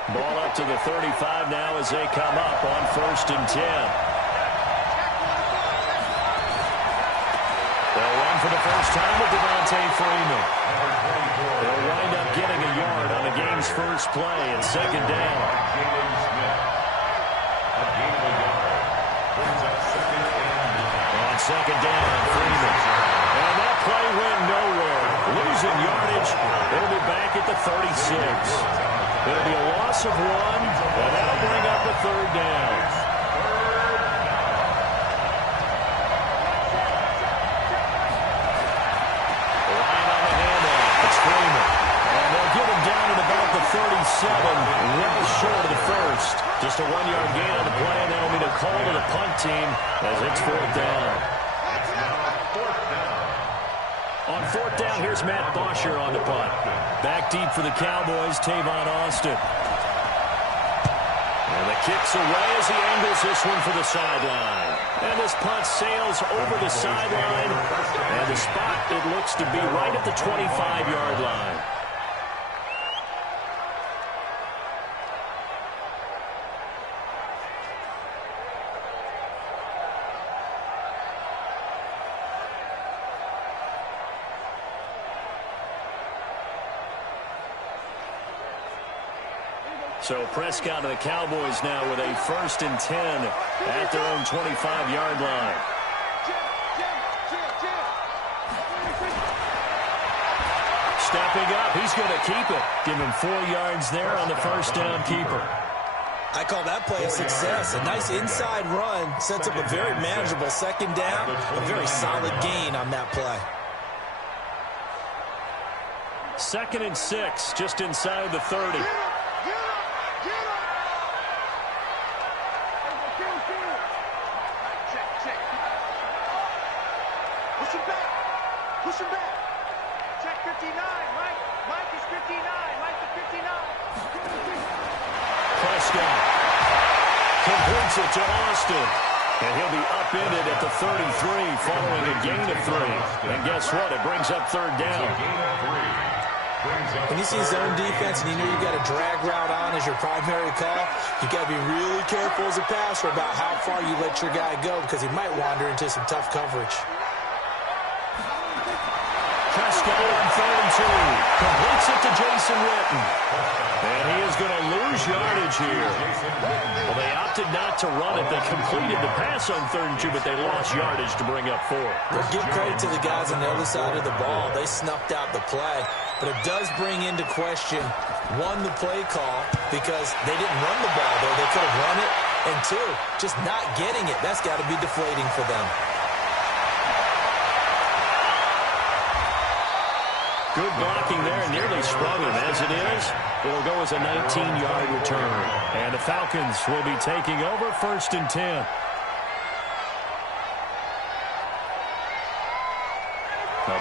Ball up to the 35 now as they come up on 1st and 10. They'll run for the first time with Devontae Freeman. They'll wind up getting a yard on the game's first play and 2nd down. On 2nd down, Freeman. And that play went nowhere. Losing yardage. They'll be back at the 36. It'll be a loss of 1, and that'll bring up a 3rd down. Ryan on the handoff. It's Freeman. And they'll get him down at about the 37, well short of the 1st. Just a 1-yard gain on the play, and that'll be the call to the punt team as it's 4th down. On 4th down, here's Matt Bosher on the punt. Back deep for the Cowboys, Tavon Austin. And the kick's away as he angles this one for the sideline. And this punt sails over the sideline. And the spot, it looks to be right at the 25-yard line. So Prescott and the Cowboys now with a 1st and 10 at their own 25-yard line. Stepping up, he's going to keep it. Give him 4 yards there on the 1st down keeper. I call that play a success. A nice inside run sets up a very manageable 2nd down. A very solid gain on that play. 2nd and 6, just inside the 30. Push him back. Check 59. Mike is 59. Mike is 59. Prescott completes it to Austin. And he'll be upended at the 33 following a gain of 3. And guess what? It brings up 3rd down. When you see zone defense and you know you got a drag route on as your primary call, you got to be really careful as a passer about how far you let your guy go because he might wander into some tough coverage. Prescott on 3rd and 2. Completes it to Jason Witten. And he is going to lose yardage here. Well, they opted not to run it. They completed the pass on 3rd and 2, but they lost yardage to bring up 4. But give credit to the guys on the other side of the ball. They snuffed out the play. But it does bring into question, 1, the play call, because they didn't run the ball there. They could have run it. And 2, just not getting it. That's got to be deflating for them. Good blocking there, nearly sprung him. As it is, it'll go as a 19-yard return. And the Falcons will be taking over 1st and 10.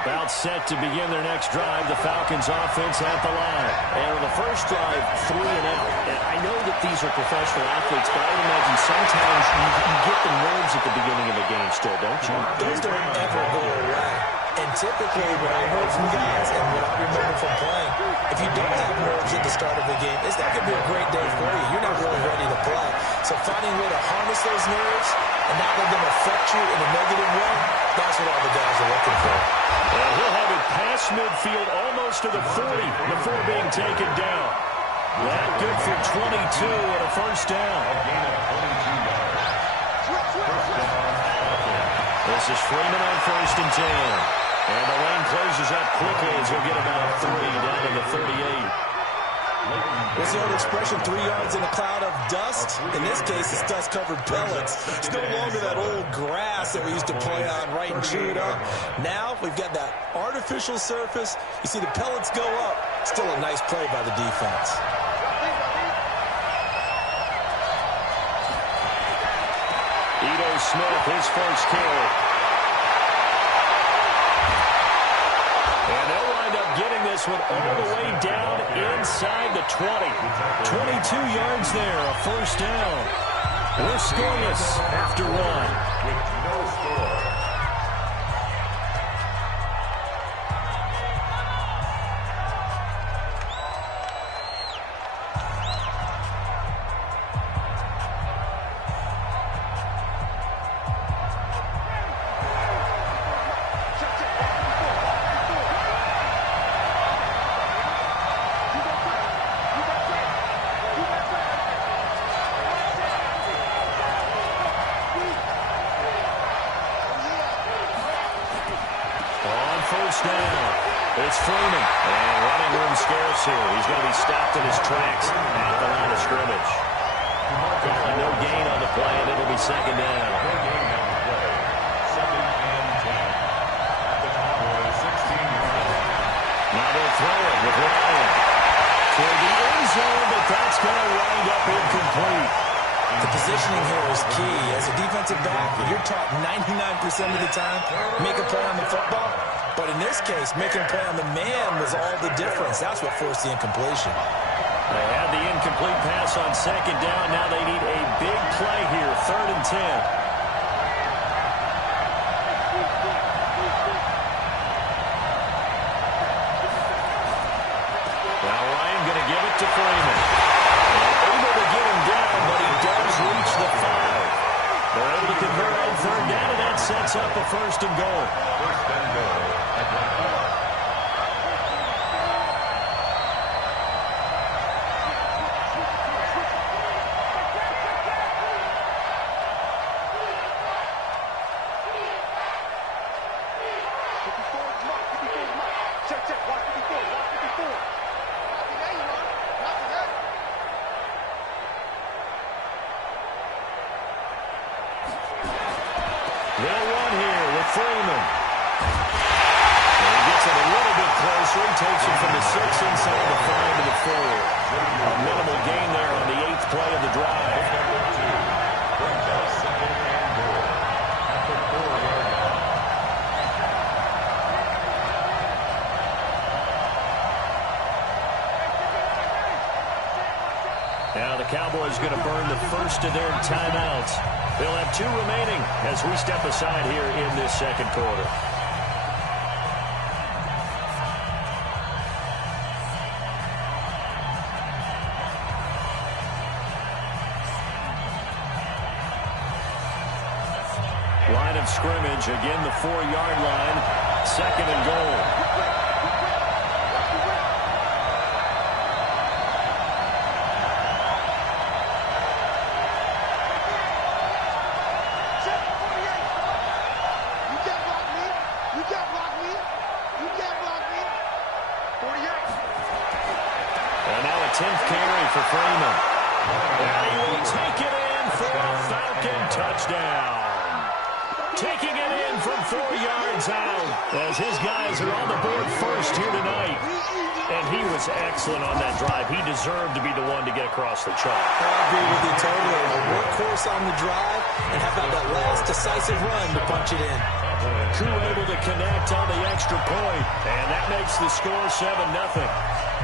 About set to begin their next drive, the Falcons offense at the line. And on the first drive, 3 and out. And I know that these are professional athletes, but I would imagine sometimes you get the nerves at the beginning of the game still, don't you? Those don't ever go away. And typically, what I heard from guys and what I remember from playing, if you don't have nerves at the start of the game, it's not going to be a great day for you. You're not really ready to play. So finding a way to harness those nerves and not let them affect you in a negative way, that's what all the guys are looking for. And he'll have it past midfield almost to the 40 before being taken down. That good for 22 and a first down. This is Freeman on 1st and 10. And the lane closes up quickly as he'll get about 3 down to the 38. What's the old expression, 3 yards in a cloud of dust? In this case, it's dust-covered pellets. It's no longer that old grass that we used to play on, right, and chew it up. Now we've got that artificial surface. You see the pellets go up. Still a nice play by the defense. Ito Smith, his first carry. And they'll wind up getting this one all the way down inside the 20. 22 yards there, a first down. We're scoreless after 1. With no score. First down. It's Freeman. And running room scarce here. He's going to be stopped in his tracks at the line of scrimmage. Calling no gain on the play, and it'll be second down. Now they'll throw it with Ryan toward the end zone, but that's going to wind up incomplete. The positioning here is key. As a defensive back, you're taught 99% of the time, make a play on the football. But in this case, making a play on the man was all the difference. That's what forced the incompletion. They had the incomplete pass on second down. Now they need a big play here, 3rd and 10. Now Ryan going to give it to Freeman. Able to get him down, but he does reach the 5. They're able to convert on 3rd down, and that sets up a 1st and goal. 1st and goal at the line. They'll run here with Freeman. And he gets it a little bit closer. He takes it from the 6 inside the 5 to the 4. A minimal gain there on the 8th play of the drive. Now the Cowboys going to burn the first of their timeouts. They'll have 2 remaining as we step aside here in this second quarter. Line of scrimmage, again the 4-yard line, 2nd and goal. And now a 10th carry for Freeman. And he will take it in for a Falcon touchdown. Taking it in from 4 yards out as his guys are on the board first here tonight. And he was excellent on that drive. He deserved to be the one to get across the chalk. I agree with you totally. A workhorse on the drive, and how about that last decisive run to punch it in. Crew able to connect on the extra point, and that makes the score 7-0.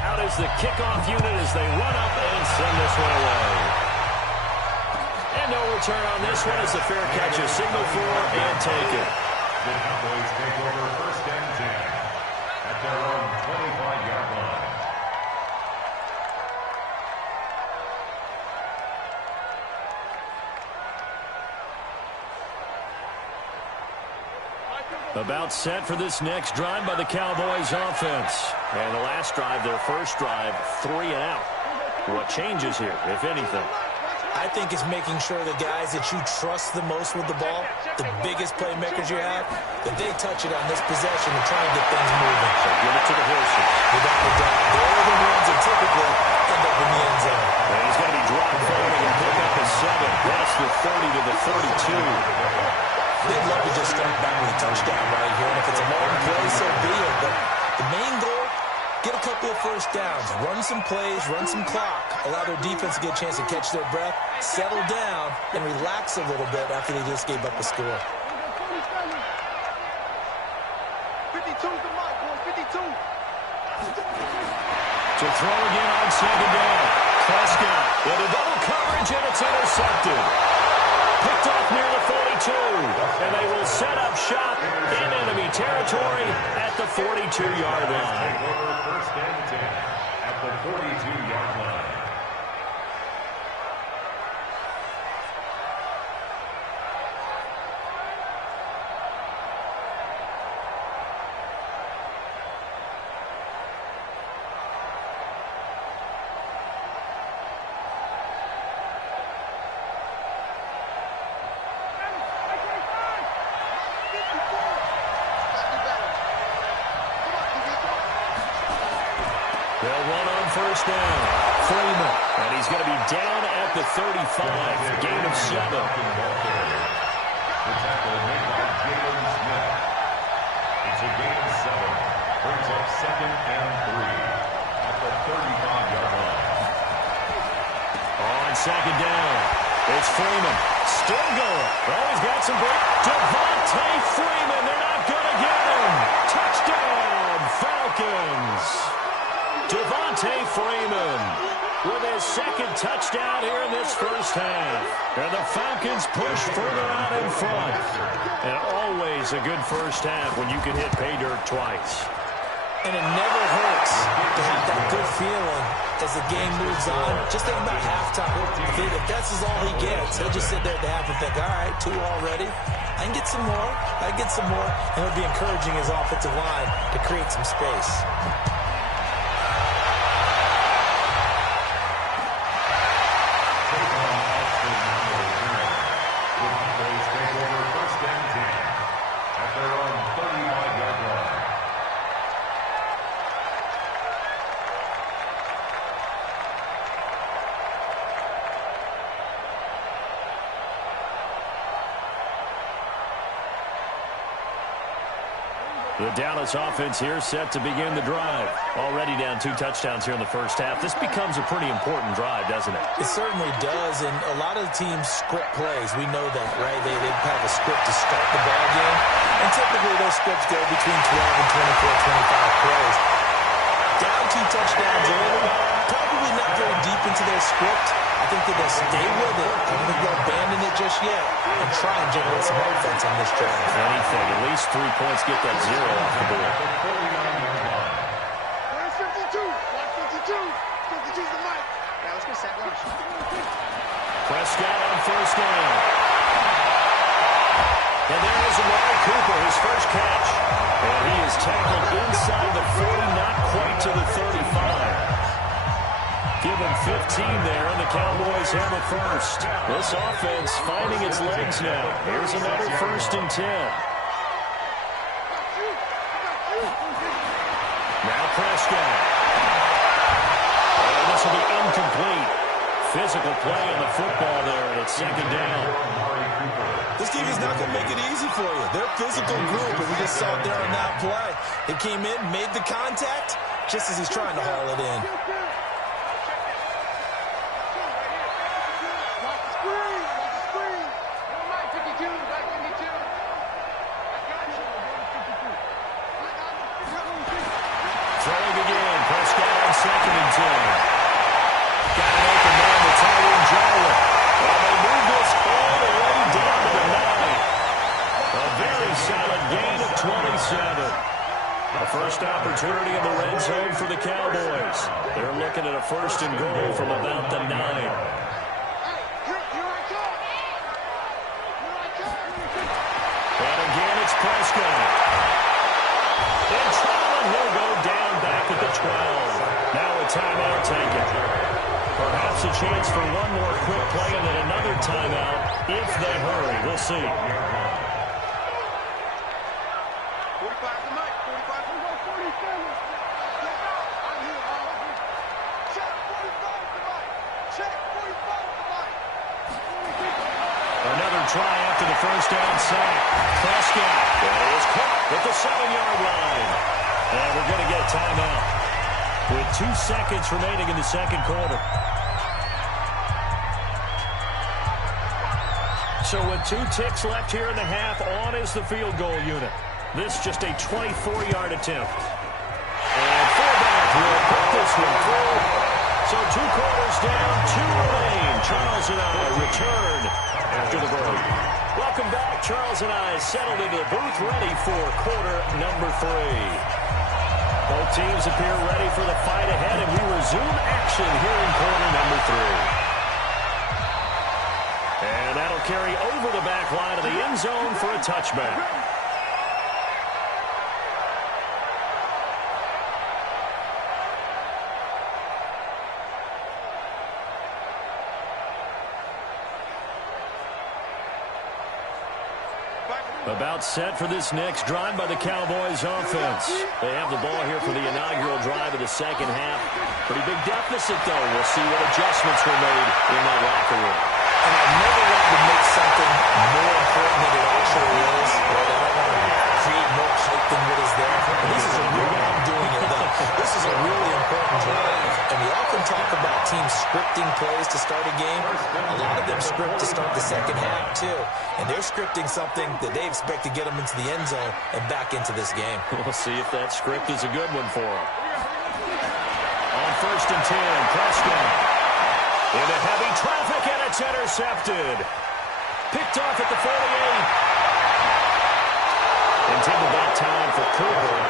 Out is the kickoff unit as they run up and send this one away. And no return on this one as the fair catch is signaled for and taken. The Cowboys take over 1st and 10 at their own 25-yard line. About set for this next drive by the Cowboys offense. And the last drive, their first drive, 3 and out. What changes here, if anything? I think it's making sure the guys that you trust the most with the ball, the biggest playmakers you have, that they touch it on this possession and try and get things moving. So give it to the horses. Without a doubt, they're the ones that typically end up in the end zone. And he's going to be dropped forward and pick up a 7. That's the 30 to the 32. They'd love to just strike back with a touchdown right here, and if it's a long play, so be it. But the main goal, get a couple of first downs, run some plays, run some clock, allow their defense to get a chance to catch their breath, settle down, and relax a little bit after they just gave up a score. 52's the mark, boys, 52. To throw again on second down. Prescott into double coverage, and it's intercepted. Picked off near the 42, and they will set up shop in enemy territory at the 42-yard line. First and 10 at the 42-yard line. They'll run on first down. Freeman. And he's going to be down at the 35. Gain of 7. The tackle made by Jalen Smith. It's a gain of 7. Brings up second and 3 at the 35-yard line. On second down, it's Freeman. Still going. Oh, he's got some break. Devontae Freeman. They're not going to get him. Touchdown, Falcons. Devontae Freeman with his second touchdown here in this first half. And the Falcons push further out in front. And always a good first half when you can hit pay dirt twice. And it never hurts to have that good feeling as the game moves on. Just think about halftime. If that's all he gets, he'll just sit there at the half and think, all right, 2 already. I can get some more. I can get some more. And he'll be encouraging his offensive line to create some space. The Dallas offense here set to begin the drive. Already down 2 touchdowns here in the first half. This becomes a pretty important drive, doesn't it? It certainly does, and a lot of teams script plays. We know that, right? They have a script to start the ball game, and typically those scripts go between 12 and 24, 25 plays. Down 2 touchdowns early, probably not very deep into their script. I think that they'll stay with it. I don't think they'll abandon it just yet and try and generate some offense on this drive. Anything, at least 3 points, get that 0 off the board. Where's 52? Watch 52. 52's the mic. Now let's go set lunch. Prescott on first down. And there is Amari Cooper, his first catch. And he is tackled inside the 40, not quite to the 35. Give him 15 there, and the Cowboys have a first. This offense finding its legs now. Here's another 1st and 10. Now Prescott. Oh, this will be incomplete. Physical play on the football there, and it's second down. This team is not going to make it easy for you. They're a physical group, and we just saw it there on that play. They came in, made the contact, just as he's trying to haul it in. Throwing again, Prescott on second and 10. Got an open man to Tyrone Jarrett. And they move this all the way down to the 9. A very solid gain of 27. A first opportunity in the red zone for the Cowboys. They're looking at a 1st and goal from about the 9. And again, it's Prescott. And he'll go down back at the 12. Now a timeout taken. Perhaps a chance for one more quick play and then another timeout if they hurry. We'll see. 45 to Mike. 45 to 47. Check 45 to Mike. Check 45 to Mike. Another try after the first down sack. Prescott is caught at the 7-yard line. And we're going to get a timeout with 2 seconds remaining in the second quarter. So with 2 ticks left here in the half, on is the field goal unit. This just a 24-yard attempt. And fullback will put this one through. So 2 quarters down, 2 remain. Charles and I return after the break. Welcome back. Charles and I settled into the booth, ready for quarter number 3. Both teams appear ready for the fight ahead, and we resume action here in quarter number 3. And that'll carry over the back line of the end zone for a touchback. About set for this next drive by the Cowboys offense. They have the ball here for the inaugural drive of the second half. Pretty big deficit, though. We'll see what adjustments were made in that locker room. And I never want to make something more important than it actually is. Right? I don't want to create more hype than what is there. And this is a real, I'm doing it though. This is a really important drive. And we often talk about teams scripting plays to start a game. A lot of them script to start the second half too. And they're scripting something that they expect to get them into the end zone and back into this game. We'll see if that script is a good one for them. On 1st and 10, Prescott into heavy traffic, and it's intercepted. Picked off at the 48. Intended that time for Cooper.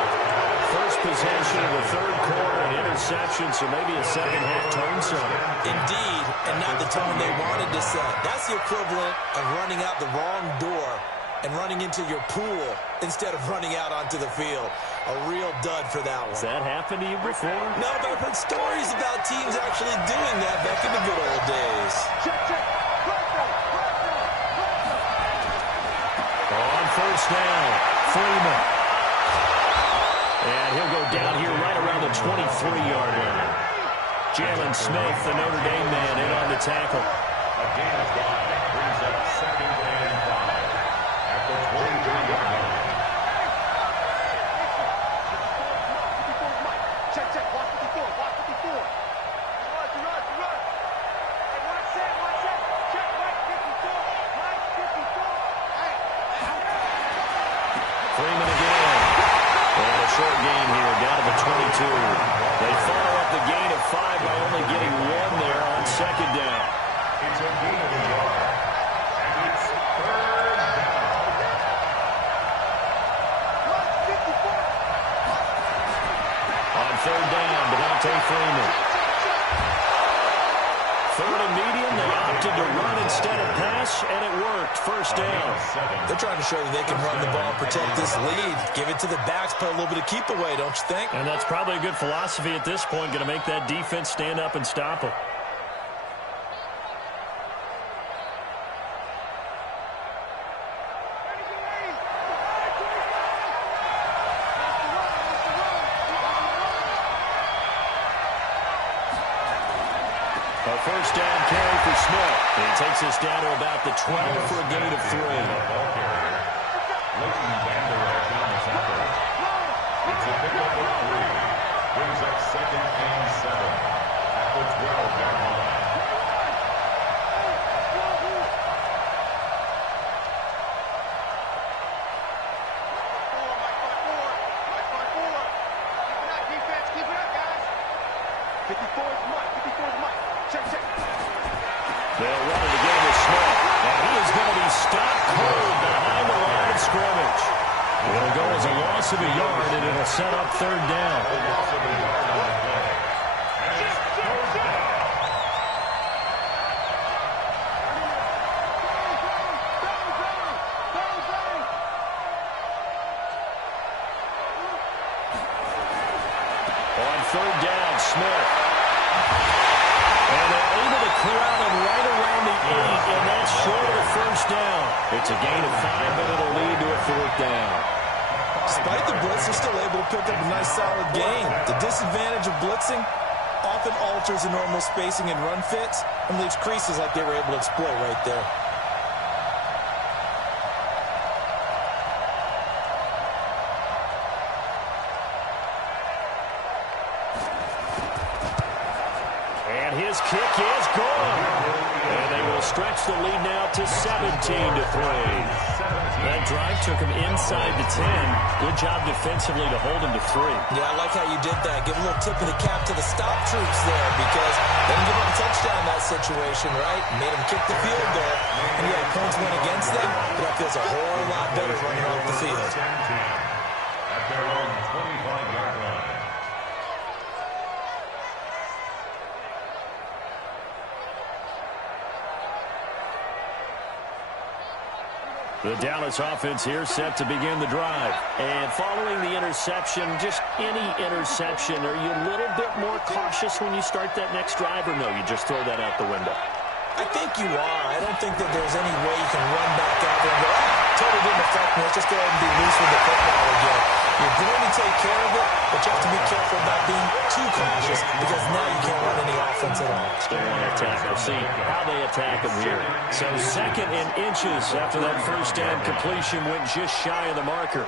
First possession of the third quarter, an interception, so maybe a second-half tone setter. Indeed, and not the tone they wanted to set. That's the equivalent of running out the wrong door and running into your pool instead of running out onto the field. A real dud for that one. Has that happened to you before? No, but I've heard stories about teams actually doing that back in the good old days. On 1st down, Freeman. And he'll go down here right around the 23-yard line. Jalen Smith, the Notre Dame man, in on the tackle. A gain of 5 brings up 2nd and 5 at the 23-yard line. Check, check, watch 54, watch 54. Run. Hey, watch that. Check, Mike 54, Mike 54. Hey. Freeman again. And a short gain here, down to the 22. They follow up the gain of 5 by only getting 1 there on 2nd down. It's a gain of a yard. And it's 3rd down. Mike 54. On 3rd down, Devontae Freeman. 3rd and medium, they opted to run instead of pass, and it worked. 1st down. They're trying to show that they can run the ball and protect this lead. Give it to the backs, put a little bit of keep away, don't you think? And that's probably a good philosophy at this point, going to make that defense stand up and stop them. A 1st down carry for Smith. He takes us down to about the 12 for a gain of 3. Ball carrier. Leighton Vander Esch on the tackle. It's a pickup of 3. Brings up 2nd and 7 at the 12-yard line. Keep it up, guys. 54 is Mike. 54 is Mike. Check. They'll run it again with Smith. And he is going to be stopped cold behind the line of scrimmage. It'll go as a loss of a yard, and it'll set up 3rd down. A loss of a yard on the play. And it's 3rd down. On 3rd down, Smith. And they're able to corral him right around the 8, and that's short of the first down. It's a gain of 5, but it'll lead to a 4th down. Despite the blitz, they're still able to pick up a nice solid gain. The disadvantage of blitzing often alters the normal spacing and run fits and leaves creases like they were able to exploit right there. And his kick is gone. And they will stretch the lead now to 17-3. That drive took him inside the 10. Good job defensively to hold him to 3. Yeah, I like how you did that. Give a little tip of the cap to the stop troops there because they didn't give up a touchdown in that situation, right? Made them kick the field goal. And yeah, points went against them, but that feels a whole lot better running off the field. At their own 25-yard line. The Dallas offense here set to begin the drive. And following the interception, just any interception, are you a little bit more cautious when you start that next drive, or no, you just throw that out the window? I think you are. I don't think that there's any way you can run back out there and go, totally didn't affect me. Let's just go ahead and be loose with the football again. You're going to take care of it, but you have to be careful about being too cautious because now you can't run any offense at all. Still want to attack. We'll see how they attack him here. So 2nd and inches after that first down completion went just shy of the marker.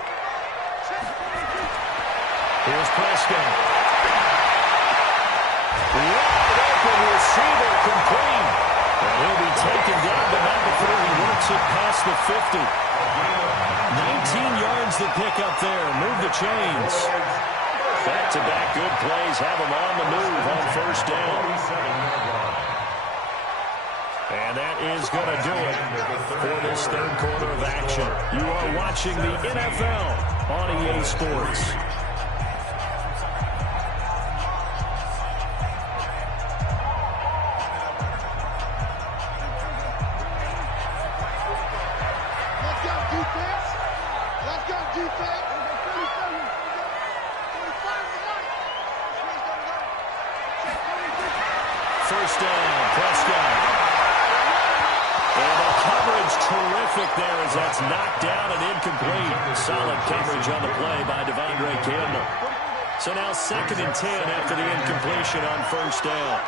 Here's Prescott. Wide open receiver complete. And he'll be taken down, but not before he works it past the 50. 19 yards to pick up there. Move the chains. Back-to-back good plays have him on the move on first down. And that is going to do it for this 3rd quarter of action. You are watching the NFL on EA Sports. First down, Prescott. And the coverage terrific there as that's knocked down and incomplete. Solid coverage on the play by Devondre Campbell. So now 2nd and 10 after the incompletion on first down.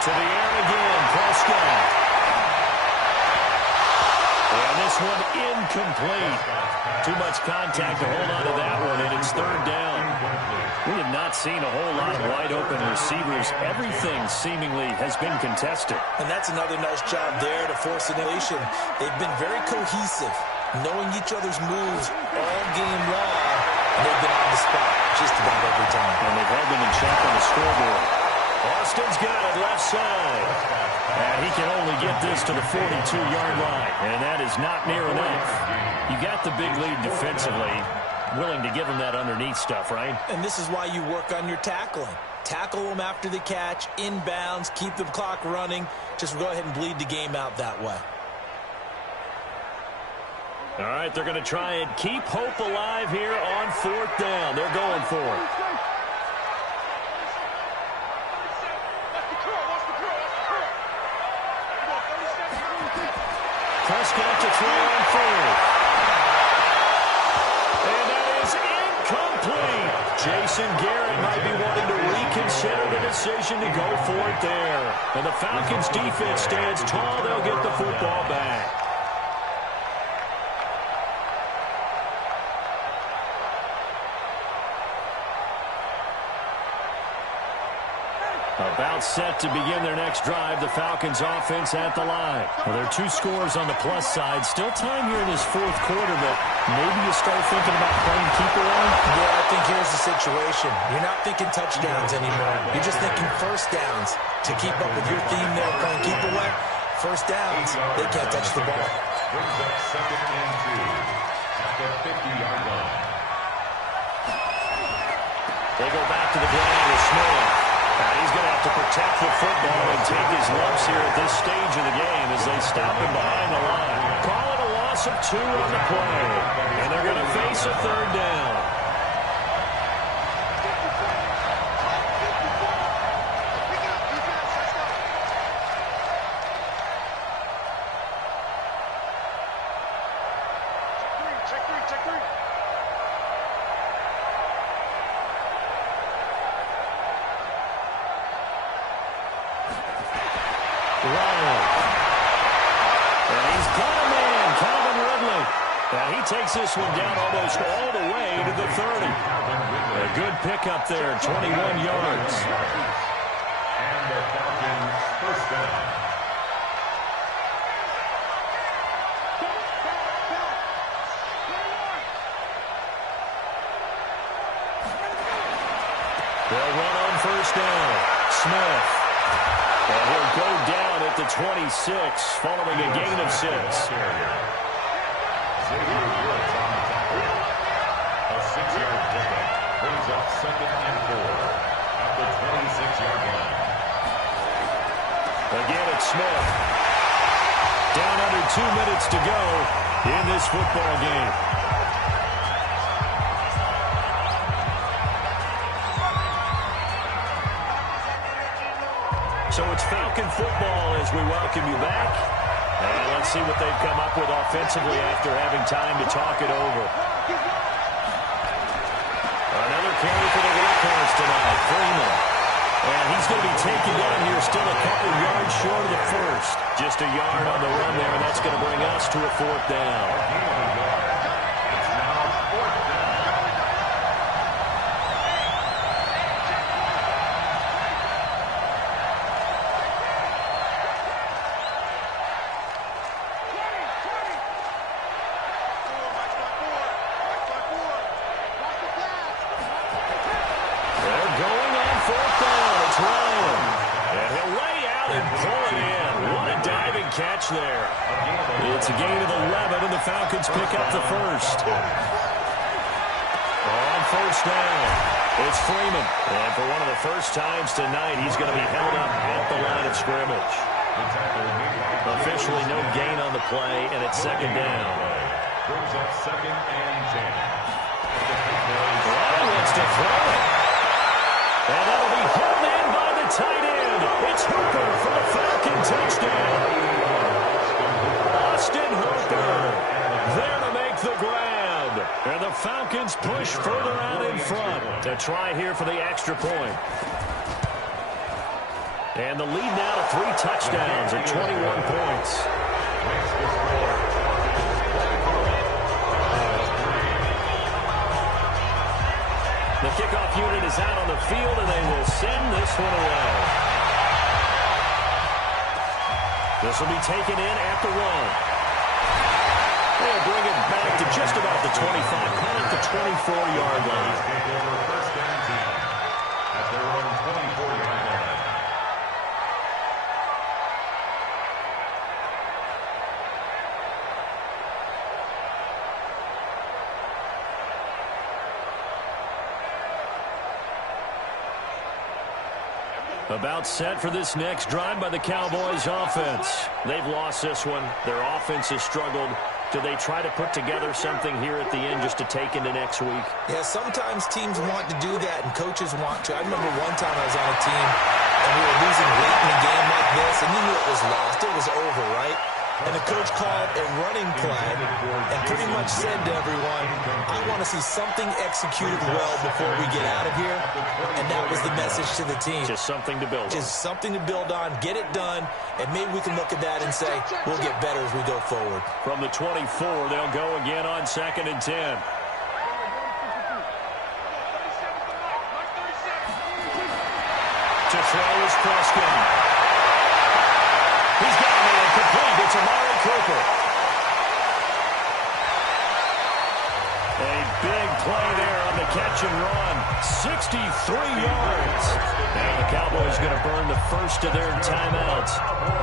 To the air again, Prescott. And this one incomplete. Too much contact to hold on to that one, and it's 3rd down. We have not seen a whole lot of wide-open receivers. Everything seemingly has been contested. And that's another nice job there to force an elation. They've been very cohesive, knowing each other's moves all game long, and they've been on the spot just about every time. And they've held them in check on the scoreboard. Austin's got it left side. And he can only get this to the 42-yard line. And that is not near enough. You got the big lead defensively. Willing to give him that underneath stuff, right? And this is why you work on your tackling. Tackle them after the catch, inbounds, keep the clock running. Just go ahead and bleed the game out that way. All right, they're going to try and keep hope alive here on 4th down. They're going for it. Prescott to throw on 4th. And that is incomplete. Jason Garrett might be wanting to reconsider the decision to go for it there. And the Falcons defense stands tall. They'll get the football back. About set to begin their next drive. The Falcons offense at the line. Well, there are 2 scores on the plus side. Still time here in this 4th quarter, but maybe you start thinking about playing keep away. Yeah, I think here's the situation. You're not thinking touchdowns anymore. You're just thinking first downs. To keep up with your theme there, playing keep away, first downs, they can't touch the ball. Brings up 2nd and 2 at the 50-yard line. They go back to the ground with Smith. And he's going to have to protect the football and take his lumps here at this stage of the game as they stop him behind the line. Call it a loss loss of 2 on the play. And they're going to face a third down. Takes this one down almost all the way to the 30. A good pickup there, 21 yards. And the Falcons first down. They'll run on first down. Smith. And he'll go down at the 26 following a gain of 6. A 6-yard pickup brings up 2nd and 4 at the 26-yard line. Again, it's Smith. Down under 2 minutes to go in this football game. So it's Falcon football as we welcome you back. And let's see what they've come up with offensively after having time to talk it over. Another carry for the Workhorse tonight, Freeman. And he's going to be taken down here still a couple yards short of the first. Just a yard on the run there, and that's going to bring us to a 4th down. It's now 4th down. Catch there. It's a gain of 11, and the Falcons pick up the first. On first down, it's Freeman. And for one of the first times tonight, he's going to be held up at the line of scrimmage. Officially no gain on the play, and it's 2nd down. Brings up 2nd and 10. Ryan wants to throw it. And that'll be held in by the tight end. It's Hooper for the Falcon touchdown. Austin Hooper there to make the grab. And the Falcons push further out in front to try here for the extra point. And the lead now to 3 touchdowns at 21 points. The kickoff unit is out on the field, and they will send this one away. This will be taken in at the 1. They'll bring it back to just about the 25, call it the 24-yard line. Take over 1st and 10 at their own 24-yard line. About set for this next drive by the Cowboys offense. They've lost this one. Their offense has struggled. Do they try to put together something here at the end just to take into next week? Yeah, sometimes teams want to do that and coaches want to. I remember one time I was on a team and we were losing late in a game like this, and you knew it was lost. It was over, right? And the coach called a running play and pretty much said to everyone, I want to see something executed well before we get out of here. And that was the message to the team. Just something to build on. Just something to build on, get it done, and maybe we can look at that and say, we'll get better as we go forward. From the 24, they'll go again on 2nd and 10. To throw is Prescott. He's got a man complete. It's Amari Cooper. A big play there on the catch and run. 63 yards. Now the Cowboys going to burn the first of their timeouts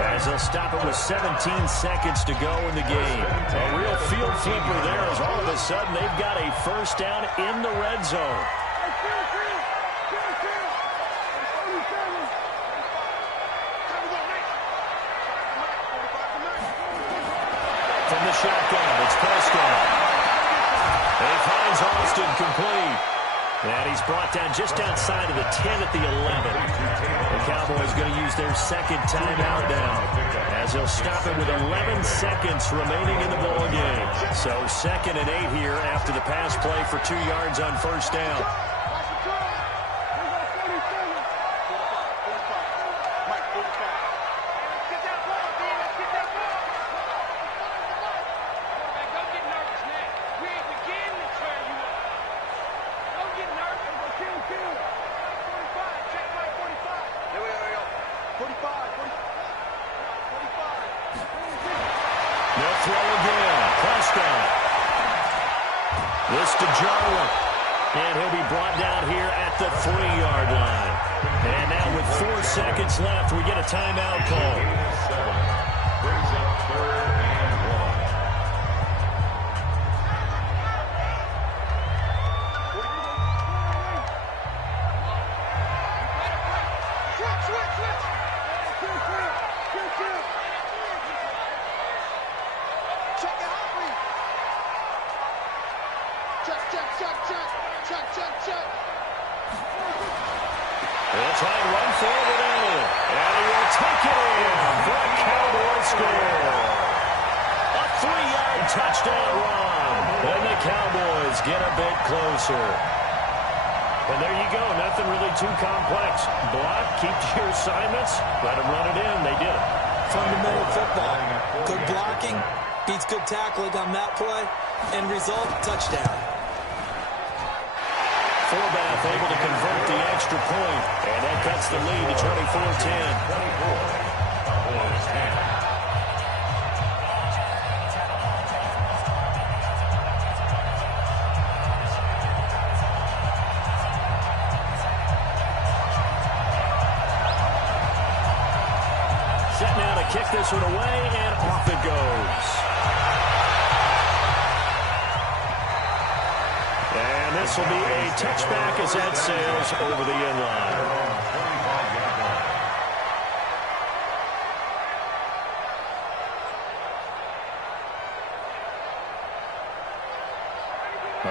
as they'll stop it with 17 seconds to go in the game. A real field flipper there as all of a sudden they've got a first down in the red zone. From the shotgun. It's Prescott. He finds Austin complete. And he's brought down just outside of the 10 at the 11. The Cowboys going to use their second timeout now, as they'll stop it with 11 seconds remaining in the ball game. So 2nd and 8 here after the pass play for 2 yards on first down. This to Jarwin. And he'll be brought down here at the 3-yard line. And now with 4 seconds left, we get a timeout call. Brings up 3rd and 1. They'll try and run forward on it. And he will take it in for a Cowboy score. A 3-yard touchdown run. And the Cowboys get a bit closer. And there you go. Nothing really too complex. Block, keep to your assignments, let them run it in. They did it. Fundamental football. Good blocking beats good tackling on that play. End result, touchdown. Forbath able to convert the extra point, and that cuts the lead to 24-10. 24. Set now to kick this one away, and off it goes. And this will be a touchback as that sails over the end line.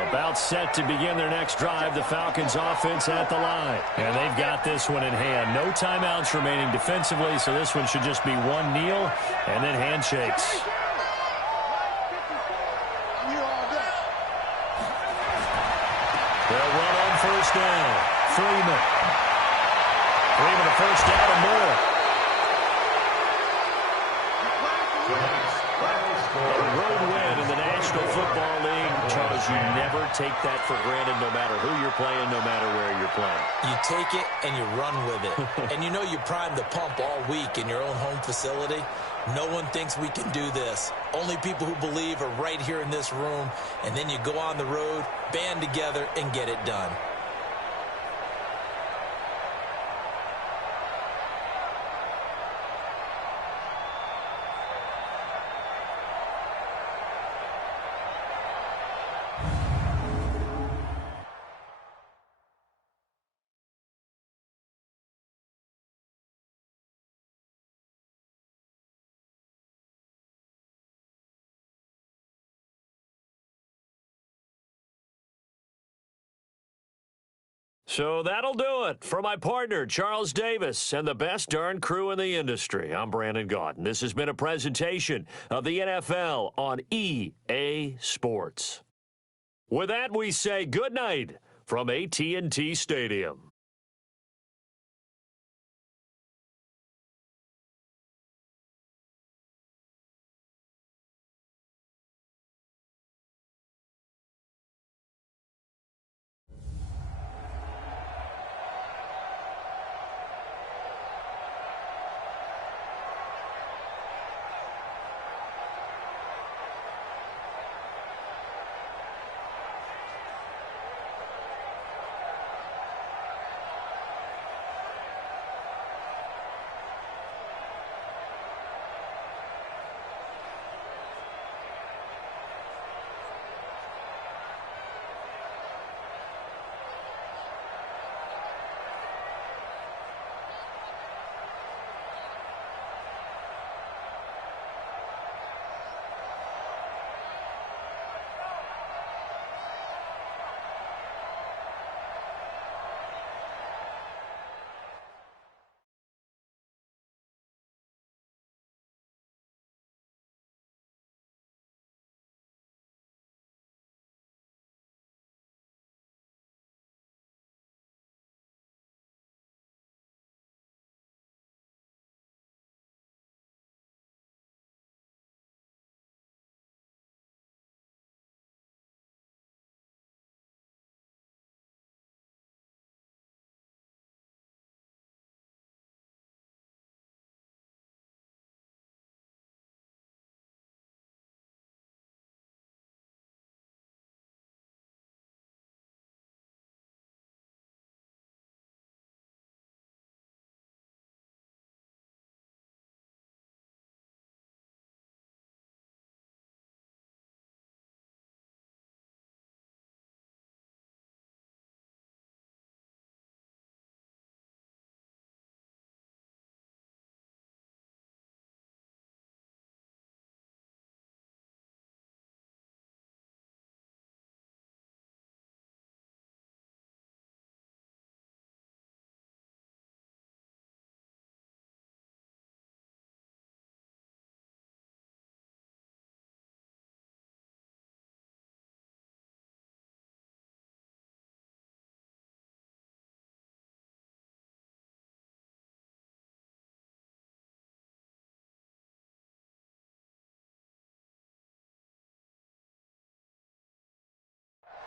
About set to begin their next drive, the Falcons offense at the line. And they've got this one in hand. No timeouts remaining defensively, so this one should just be one kneel and then handshakes. They'll run on first down. Freeman a first down and more. A road win in the National Football League. Charles, you never take that for granted no matter who you're playing, no matter where you're playing. You take it and you run with it. And you know you primed the pump all week in your own home facility. No one thinks we can do this. Only people who believe are right here in this room. And then you go on the road, band together, and get it done. So that'll do it for my partner, Charles Davis, and the best darn crew in the industry. I'm Brandon Gaudin. This has been a presentation of the NFL on EA Sports. With that, we say good night from AT&T Stadium.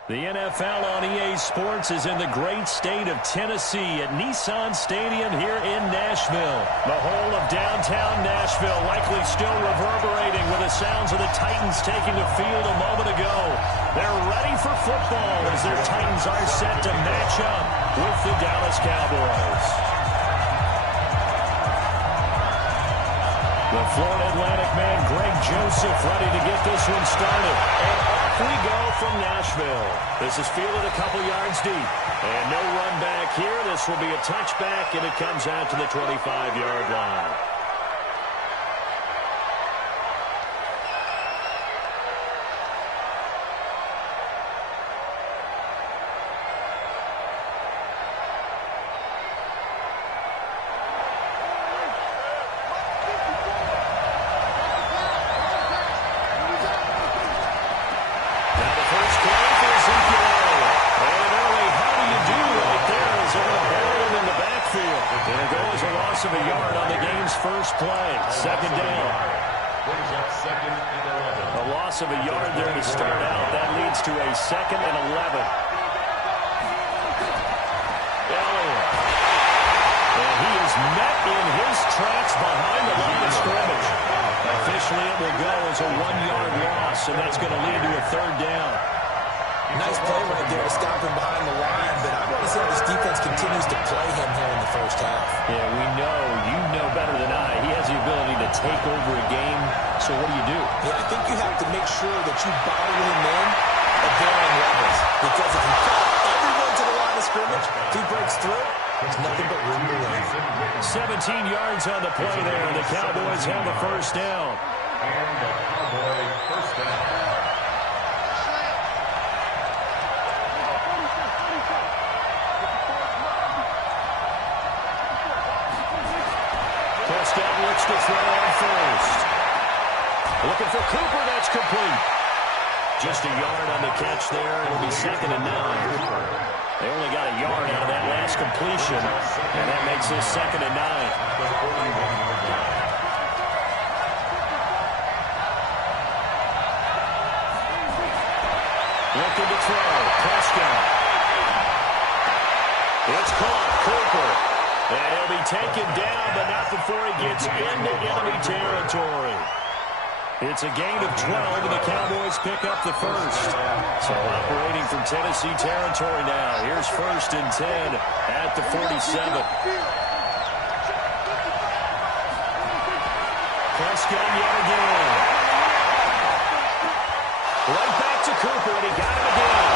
The NFL on EA Sports is in the great state of Tennessee at Nissan Stadium here in Nashville. The whole of downtown Nashville likely still reverberating with the sounds of the Titans taking the field a moment ago. They're ready for football as their Titans are set to match up with the Dallas Cowboys. The Florida Atlantic man, Greg Joseph, ready to get this one started. And off we go from Nashville. This is fielded a couple yards deep. And no run back here. This will be a touchback, and it comes out to the 25-yard line. Of a yard on the game's first play. Second down. A loss of a yard there to start out. That leads to a 2nd and 11. Elliott. And he is met in his tracks behind the line of scrimmage. Officially, it will go as a 1-yard loss, and that's going to lead to a 3rd down. Nice play right there to stop him behind the line, but I want to see how this defense continues to play him here in the first half. Yeah, we know, you know better than I, he has the ability to take over a game, so what do? Yeah, I think you have to make sure that you bottle him in at varying levels, because if you follow everyone to the line of scrimmage, if he breaks through, there's nothing but room to win. 17 yards on the play there, and the Cowboys have the first down. And the Cowboy first down. Prescott looks to throw on first. Looking for Cooper, that's complete. Just a yard on the catch there. It'll be 2nd and 9. They only got a yard out of that last completion, and that makes this 2nd and 9. Looking to throw. Prescott. It's caught. Cooper. And he'll be taken down, but not before he gets into enemy territory. It's a gain of 12, and the Cowboys pick up the first. So operating from Tennessee territory now. Here's 1st and 10 at the 47. Prescott yet again. Right back to Cooper, and he got him again.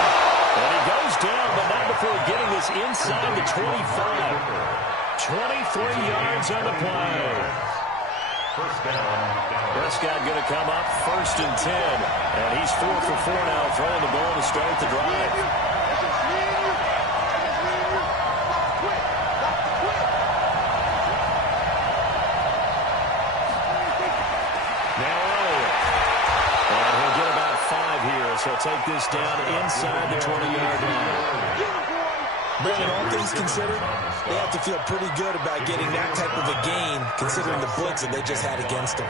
And he goes down, but not before getting this inside the 25. 23 yards on the play. First down. Prescott going to come up 1st and 10. And he's 4 for 4 now, throwing the ball to start the drive. Now Elliott. And he'll get about 5 here, so he'll take this down inside the 20-yard line. Brandon, all things considered, they have to feel pretty good about getting that type of a gain, considering the blitz that they just had against them.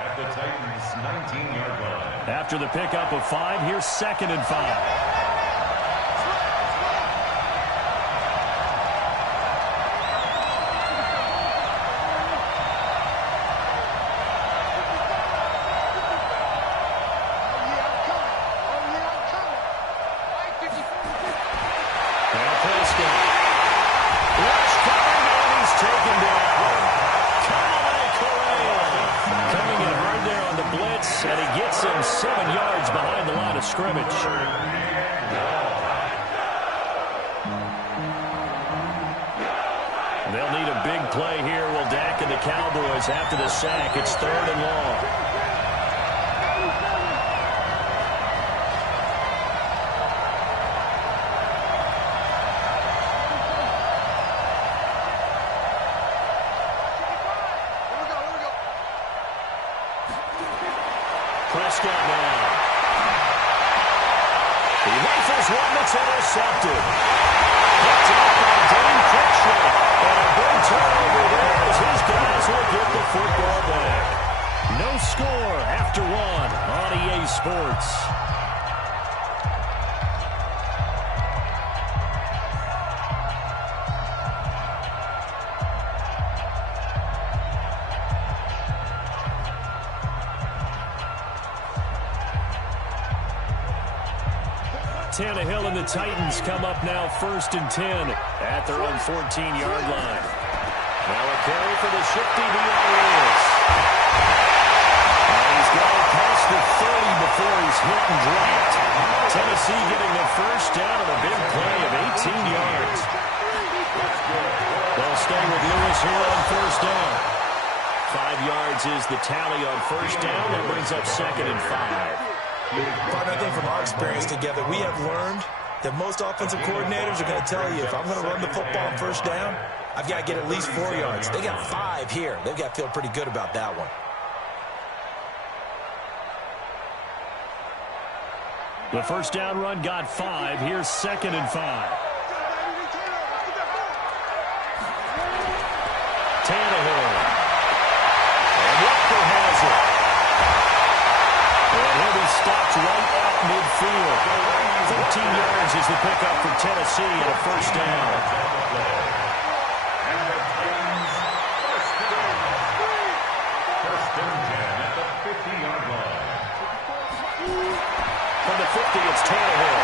At the Titans' 19-yard line. After the pickup of 5, here's 2nd and 5. And he gets him 7 yards behind the line of scrimmage. They'll need a big play here. Will Dak and the Cowboys after the sack. It's 3rd and long. Prescott now. He rifles one that's intercepted. Picked up by Dane Cruikshank. And a big turnover there as his guys will get the football back. No score after 1 on EA Sports. Tannehill and the Titans come up now 1st and 10 at their own 14-yard line. Now a carry for the shifty Dion Lewis. And he's got it past the 30 before he's hit and dropped. Tennessee getting the first down on a big play of 18 yards. They'll stay with Lewis here on 1st down. 5 yards is the tally on 1st down. That brings up 2nd and 5. Partner, I think from our experience together, we have learned that most offensive coordinators are going to tell you, if I'm going to run the football on 1st down, I've got to get at least 4 yards. They got 5 here. They've got to feel pretty good about that one. The 1st down run got 5. Here's 2nd and 5. Tannehill. And Walker has it. And he'll be stopped right at midfield. 14 yards is the pickup for Tennessee and a 1st down. And the Titans, 1st and 10 at the 50-yard line. From the 50, it's Tannehill.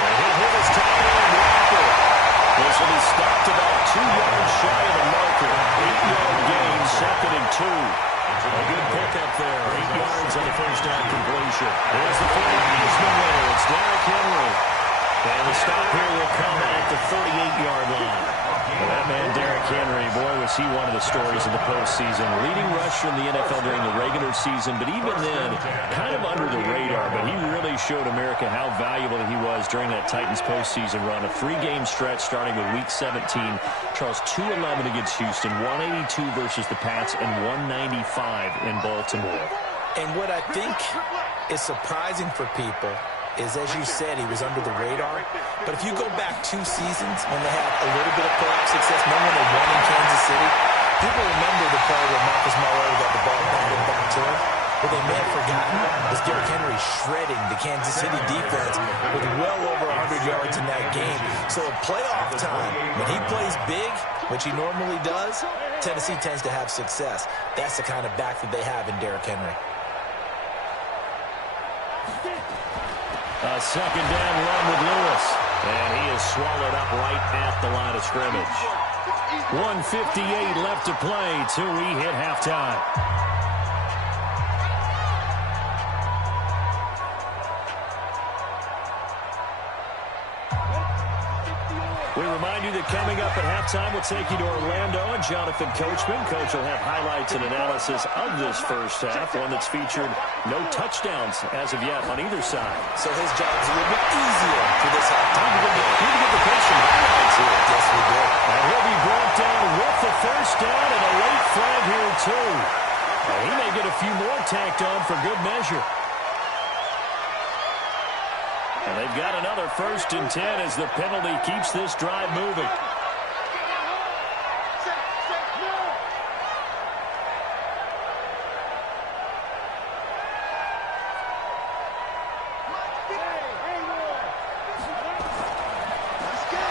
And he'll hit his tight end, Walker. This will be stopped about 2 yards shy of the marker. 8-yard gain, 2nd and 2. A good pickup there. 8 yards on the 1st down completion. There's the 40 Heisman winner. It's Derrick Henry. And the stop here will come at the 38-yard line. And that man, Derrick Henry, boy, was he one of the stories of the postseason. Leading rusher in the NFL during the regular season, but even then, kind of under the radar. But he really showed America how valuable he was during that Titans postseason run. A 3-game stretch starting with Week 17. Charles, 2-11 against Houston, 182 versus the Pats, and 195 in Baltimore. And what I think is surprising for people is, as you said, he was under the radar. But if you go back 2 seasons when they had a little bit of playoff success, no one had won in Kansas City, people remember the play where Marcus Mariota got the ball batted back to him. What they may have forgotten was Derrick Henry shredding the Kansas City defense with well over 100 yards in that game. So at playoff time, when he plays big, which he normally does, Tennessee tends to have success. That's the kind of back that they have in Derrick Henry. A 2nd down run with Lewis. And he is swallowed up right at the line of scrimmage. 1:58 left to play till we hit halftime. We remind you that coming up at halftime, we'll take you to Orlando and Jonathan Coachman. Coach will have highlights and analysis of this first half, one that's featured no touchdowns as of yet on either side. So his job is a little bit easier for this halftime. We need to get the coach some highlights here. Yes, we did. And he'll be brought down with the 1st down and a late flag here, too. And he may get a few more tacked on for good measure. And they've got another 1st and 10 as the penalty keeps this drive moving.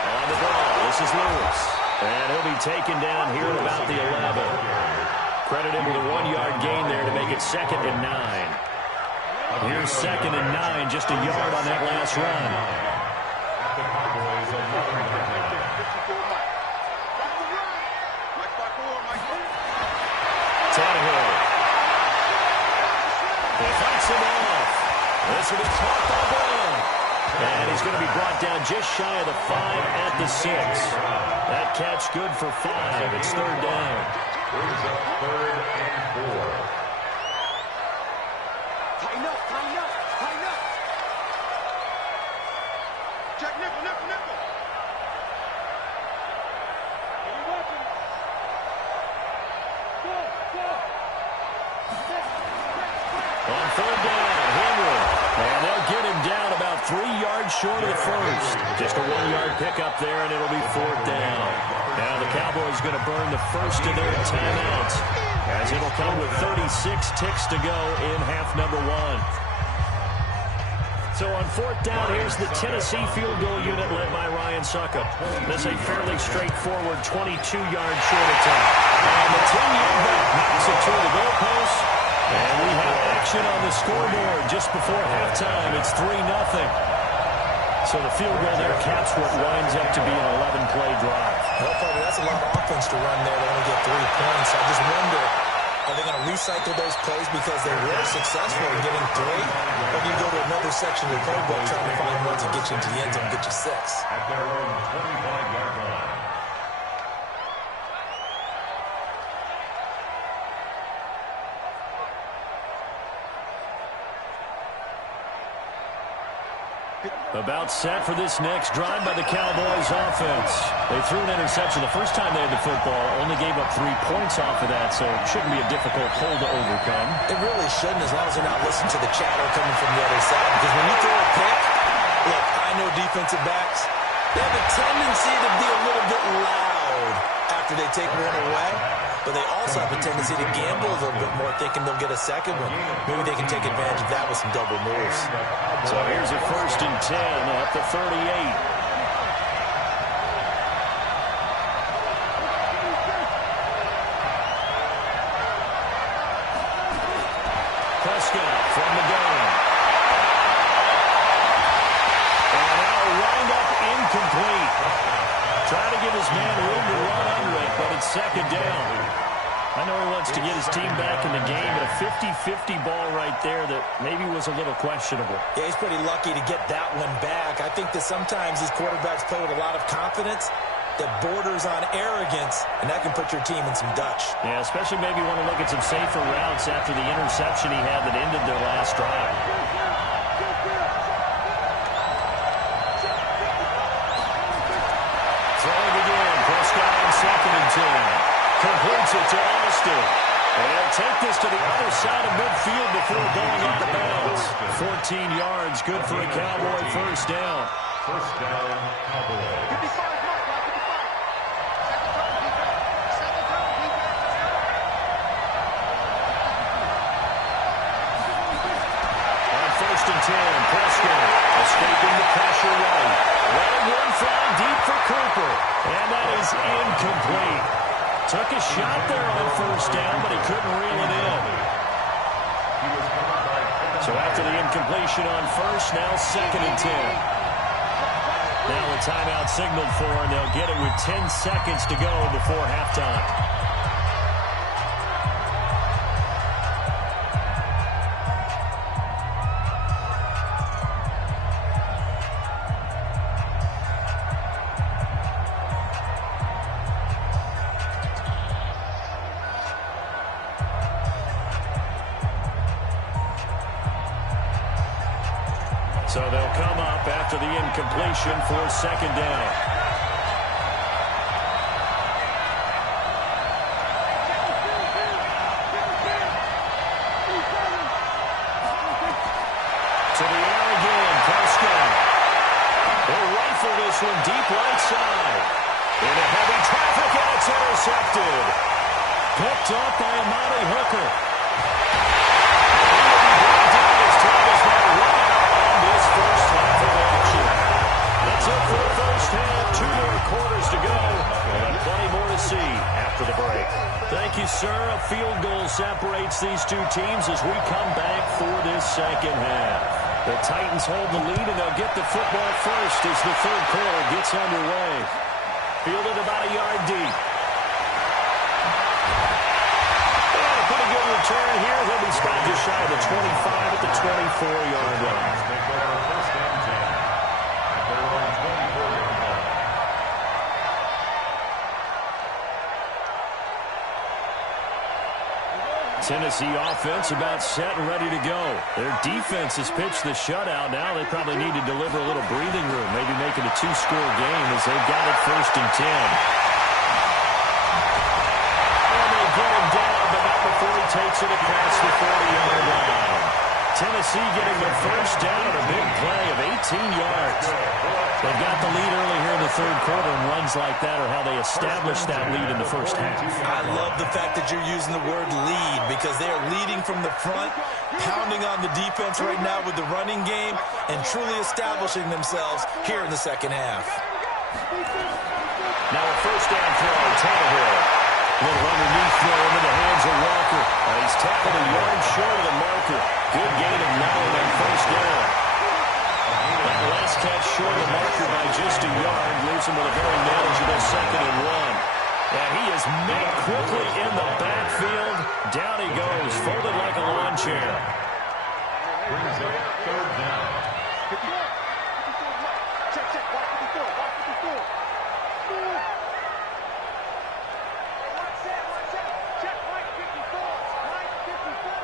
On the ball, this is Lewis. And he'll be taken down here at about the 11. Credit him with a 1-yard gain there to make it 2nd and 9. Here's 2nd and 9, just a yard on that last run. Tannehill. He fights him off. This will be caught by Brown. And he's going to be brought down just shy of the 5 at the 6. That catch good for 5. It's 3rd down. Brings up 3rd and 4. Tighten up, tighten up, tighten up. Check nickel, nickel, nickel. Any weapons? Go, go. On 3rd down, Henry. And they'll get him down about 3 yards short of the 1st. Just a 1-yard pickup there, and it'll be 4th down. Now the Cowboys going to burn the 1st of their timeouts, as it'll come with 36 ticks to go in half number 1. So on 4th down, here's the Tennessee field goal unit led by Ryan Succop. This a fairly straightforward 22-yard short attempt. And the 10-yard back knocks it to the goalpost. And we have action on the scoreboard just before halftime. It's 3-0. So the field goal there caps what winds up to be an 11-play drive. Well, Parker, that's a lot of offense to run there to only get 3 points. I just wonder, are they going to recycle those plays because they were successful in getting 3? Or do you go to another section of the playbook trying to find ones that get you into the end zone and get you 6? At their own 25-yard line. About set for this next drive by the Cowboys offense. They threw an interception the first time they had the football, only gave up 3 points off of that, so it shouldn't be a difficult hole to overcome. It really shouldn't, as long as they're not listening to the chatter coming from the other side. Because when you throw a pick, look, I know defensive backs, they have a tendency to be a little bit loud after they take one away. But they also have a tendency to gamble a little bit more, thinking they'll get a second one. Maybe they can take advantage of that with some double moves. So here's a 1st and 10 at the 38. Prescott from the gun. And now wind up incomplete. Try to give his man room to run under it, but it's 2nd down. I know he wants to get his team back in the game, but a 50-50 ball right there that maybe was a little questionable. Yeah, he's pretty lucky to get that one back. I think that sometimes these quarterbacks play with a lot of confidence that borders on arrogance, and that can put your team in some Dutch. Yeah, especially maybe want to look at some safer routes after the interception he had that ended their last drive. Throwing again, Prescott on 2nd and 10. Completes it to Austin. And they'll take this to the other side of midfield before going out of bounds. 14 yards, good for a Cowboy 1st down. 1st down, Cowboys. 55, Mark, 55. Second down, defense. On 1st and 10, Prescott escaping the pressure right. Letting one fly deep for Cooper. And that is incomplete. Took a shot there on 1st down, but he couldn't reel it in. So after the incompletion on 1st, now 2nd and 10. Now the timeout signaled for, and they'll get it with 10 seconds to go before halftime. So they'll come up after the incompletion for 2nd down. To the air again, Prescott. They'll rifle this one deep right side. Into heavy traffic, and it's intercepted. Picked up by Amani Hooker. That's it for the 1st half. 2 more quarters to go. And plenty more to see after the break. Thank you, sir. A field goal separates these 2 teams as we come back for this 2nd half. The Titans hold the lead, and they'll get the football first as the 3rd quarter gets underway. Fielded about a yard deep. And a pretty good return here. They'll be stopped just shy of the 25 at the 24-yard line. Tennessee offense about set and ready to go. Their defense has pitched the shutout. Now they probably need to deliver a little breathing room, maybe make it a 2-score game as they've got it 1st and 10. And they get him down, but not before he takes it across the 40-yard line. Tennessee getting their 1st down and a big play of 18 yards. They've got the lead early here in the 3rd quarter, and runs like that are how they established that lead in the 1st half. I love the fact that you're using the word lead because they are leading from the front, pounding on the defense right now with the running game, and truly establishing themselves here in the 2nd half. Now a 1st down throw, Tannehill. Little underneath throw into the hands of Walker. He's tackled a yard short of the marker. met quickly in the backfield. Down he goes, folded like a lawn chair. Brings up third down. 54. 54. Check, check. Watch 54. Watch 54. Move. Watch that. Check. Mike 54. Mike 54.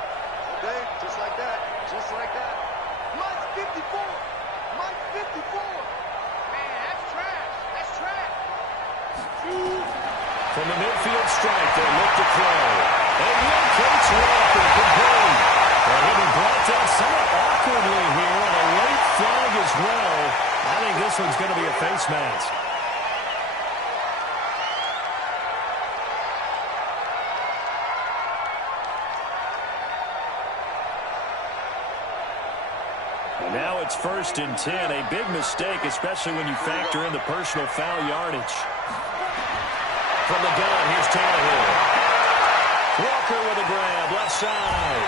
Okay, just like that. Just like that. Mike 54. Mike 54. Man, that's trash. That's trash. From the midfield strike, they look to throw. And locates Walker, complete. Well, he'll be brought down somewhat awkwardly here, and a late flag as well. I think this one's going to be a face mask. And now it's 1st and 10. A big mistake, especially when you factor in the personal foul yardage. From the gun, here's Tannehill. Walker with a grab, left side.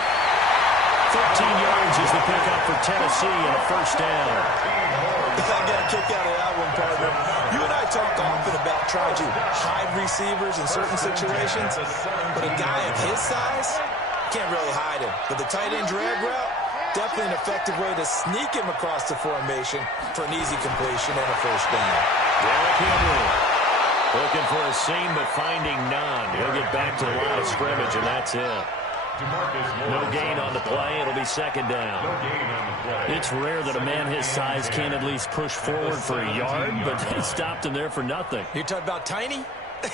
13 yards is the pickup for Tennessee and a first down. I got a kick out of that one, partner. You and I talk often about trying to hide receivers in certain situations, but a guy of his size can't really hide him. But the tight end drag route, definitely an effective way to sneak him across the formation for an easy completion and a first down. Derrick Henry looking for a seam, but finding none. He'll get back to the line of scrimmage, and that's it. No gain on the play. It'll be second down. It's rare that a man his size can't at least push forward for a yard, but they stopped him there for nothing. You're talking about tiny?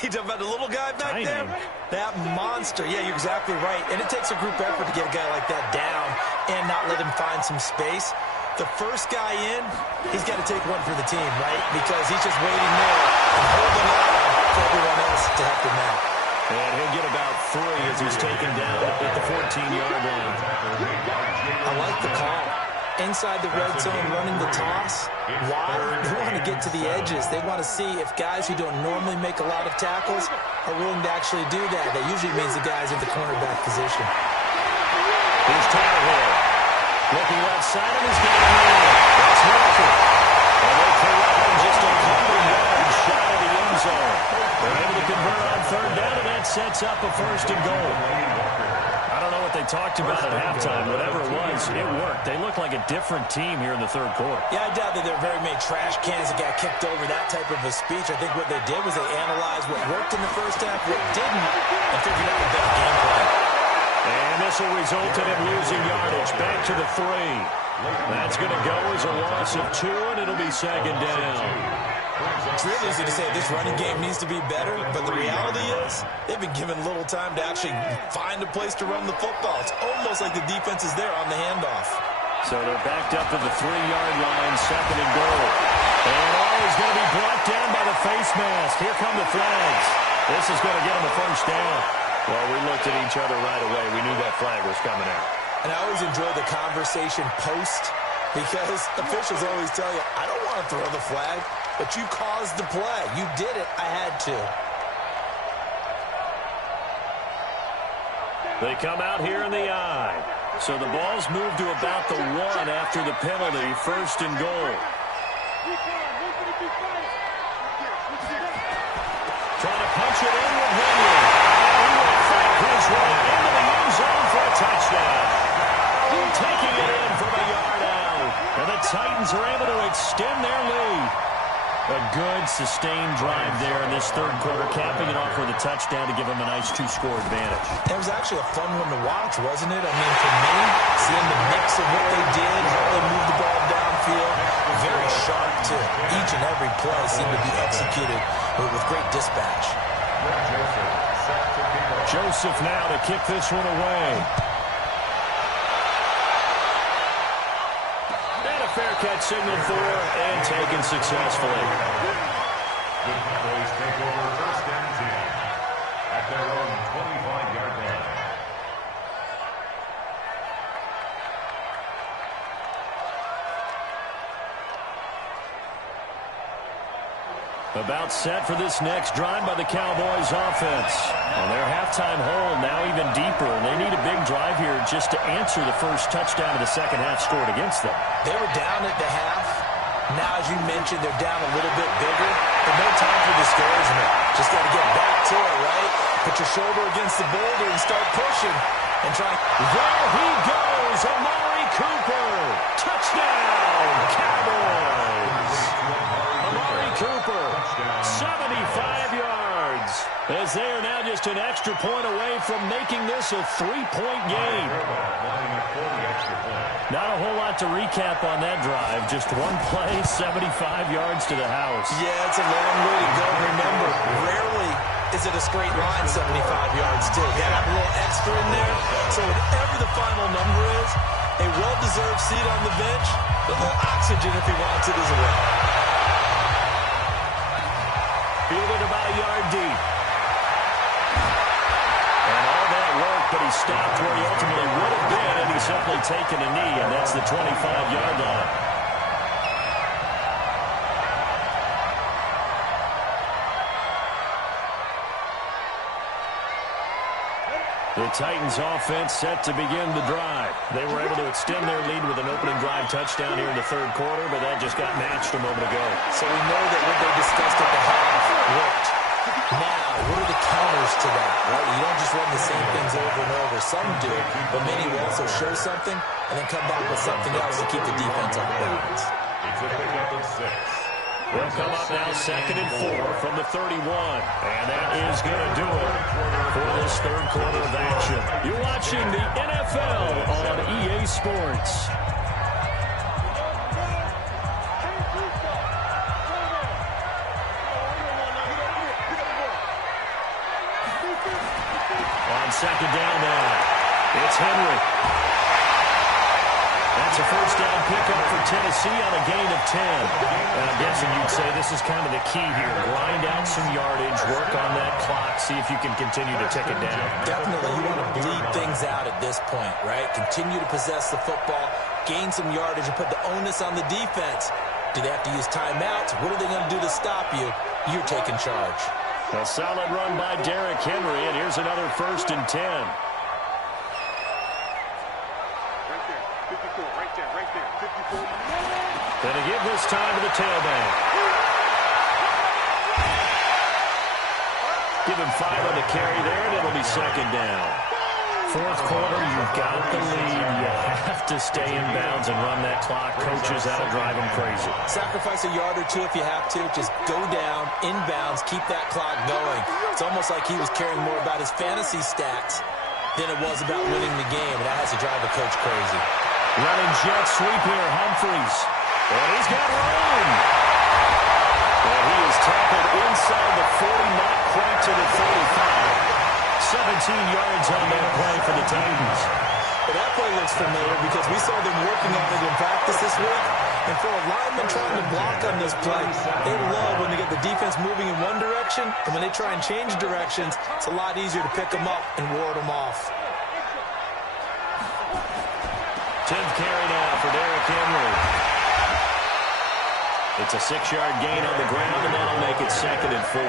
You talking about the little guy back Tiny. there? That monster. Yeah, you're exactly right. And it takes a group effort to get a guy like that down and not let him find some space. The first guy in, he's got to take one for the team, right? Because he's just waiting there and holding on for everyone else to help him out. And he'll get about 3 as he's taken down at the 14-yard line. I like the call. Inside the red zone, running the toss. Why? They want to get to the edges. They want to see if guys who don't normally make a lot of tackles are willing to actually do that. That usually means the guys in the cornerback position. Here's Tannehill. Looking left side of his game. That's Walker. And they corral just a couple yards shy of the end zone. They're able to convert on third down, and that sets up a 1st and goal. I don't know what they talked about at halftime. Whatever it was, it worked. They look like a different team here in the third quarter. Yeah, I doubt that there are very many trash cans that got kicked over that type of a speech. I think what they did was they analyzed what worked in the first half, what didn't, and figured out the better game plan. And this will result in him losing yardage. Back to the 3. That's going to go as a loss of 2, and it'll be second down. It's really easy to say this running game needs to be better, but the reality is they've been given little time to actually find a place to run the football. It's almost like the defense is there on the handoff. So they're backed up to the 3-yard line, second and goal. And is going to be brought down by the face mask. Here come the flags. This is going to get him a first down. Well, we looked at each other right away. We knew that flag was coming out. And I always enjoy the conversation post because officials always tell you, I don't want to throw the flag, but you caused the play. You did it. I had to. They come out here in the I. So the ball's moved to about the 1 after the penalty. First and goal. Trying to punch it in with Henry. And he will fight his way into the end zone for a touchdown. Taking it in from a yard out. And the Titans are able to extend their lead. A good, sustained drive there in this third quarter, capping it off with a touchdown to give them a nice 2-score advantage. It was actually a fun one to watch, wasn't it? I mean, for me, seeing the mix of what they did, how they moved the ball downfield, very sharp too. Each and every play seemed to be executed with great dispatch. Joseph now to kick this one away. Fair catch signaled for and taken successfully. The Cowboys take over first and 10 at their own 25-yard line. About set for this next drive by the Cowboys offense. And their halftime hole now even deeper. And they need a big drive here just to answer the first touchdown of the second half scored against them. They were down at the half, Now, as you mentioned, they're down a little bit bigger, but no time for discouragement. Just got to get back to it, right? Put your shoulder against the boulder and start pushing and try. There he goes, Amari Cooper. Touchdown, Cowboys. Amari Cooper, 75 yards. As they are now just an extra point away from making this a 3-point game. Not a whole lot to recap on that drive. Just one play, 75 yards to the house. Yeah, it's a long way to go. Remember, rarely is it a straight line 75 yards, too. You got to have a little extra in there. So whatever the final number is, a well-deserved seat on the bench, a little oxygen if he wants it as well. Fielded about a yard deep. And all that work, but he stopped where he ultimately would have been, and he's simply taken a knee, and that's the 25-yard line. The Titans offense set to begin the drive. They were able to extend their lead with an opening drive touchdown here in the third quarter, but that just got matched a moment ago. So we know that what they discussed at the half worked. Now, what are the counters to that, right? You don't just run the same things over and over. Some do, but many will also show something and then come back with something else to keep the defense off balance. It's a pickup of 6. They'll come up now 2nd and 4 from the 31. And that is going to do it for this third quarter of action. You're watching the NFL on EA Sports. On second down now, it's Henry. That's a first down pickup for Tennessee on a gain of 10. And I'm guessing you'd say this is kind of the key here. Grind out some yardage, work on that clock, see if you can continue to tick it down. Definitely, you want to bleed things out at this point, right? Continue to possess the football, gain some yardage, and put the onus on the defense. Do they have to use timeouts? What are they going to do to stop you? You're taking charge. A solid run by Derrick Henry, and here's another 1st and 10. Gonna give this time to the tailback. Give him 5 on the carry there, and it'll be second down. Fourth quarter, you've got the lead. You have to stay in bounds and run that clock. Coaches, that'll drive them crazy. Sacrifice a yard or two if you have to. Just go down, in bounds, keep that clock going. It's almost like he was caring more about his fantasy stats than it was about winning the game. And that has to drive a coach crazy. Running jet sweep here, Humphries. And he's got room. And he is tackled inside the 40, not quite to the 35. 17 yards on that play for the Titans. Well, that play looks familiar because we saw them working on it in practice this week. And for a lineman trying to block on this play, they love when they get the defense moving in one direction. And when they try and change directions, it's a lot easier to pick them up and ward them off. 10th carry now for Derrick Henry. It's a 6-yard gain on the ground, and that'll make it 2nd and 4.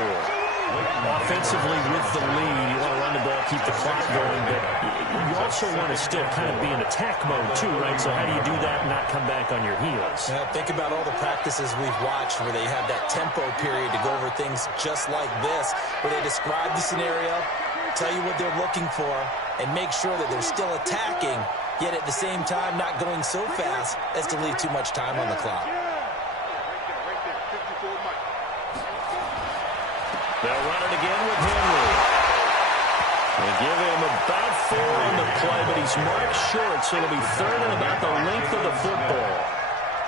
Offensively with the lead, you want to run the ball, keep the clock going, but you also want to still kind of be in attack mode too, right? So how do you do that and not come back on your heels? Now, think about all the practices we've watched where they have that tempo period to go over things just like this, where they describe the scenario, tell you what they're looking for, and make sure that they're still attacking, yet at the same time not going so fast as to leave too much time on the clock. They'll run it again with Henry. They give him about 4 on the play, but he's marked short, so it'll be 3rd and about the length of the football.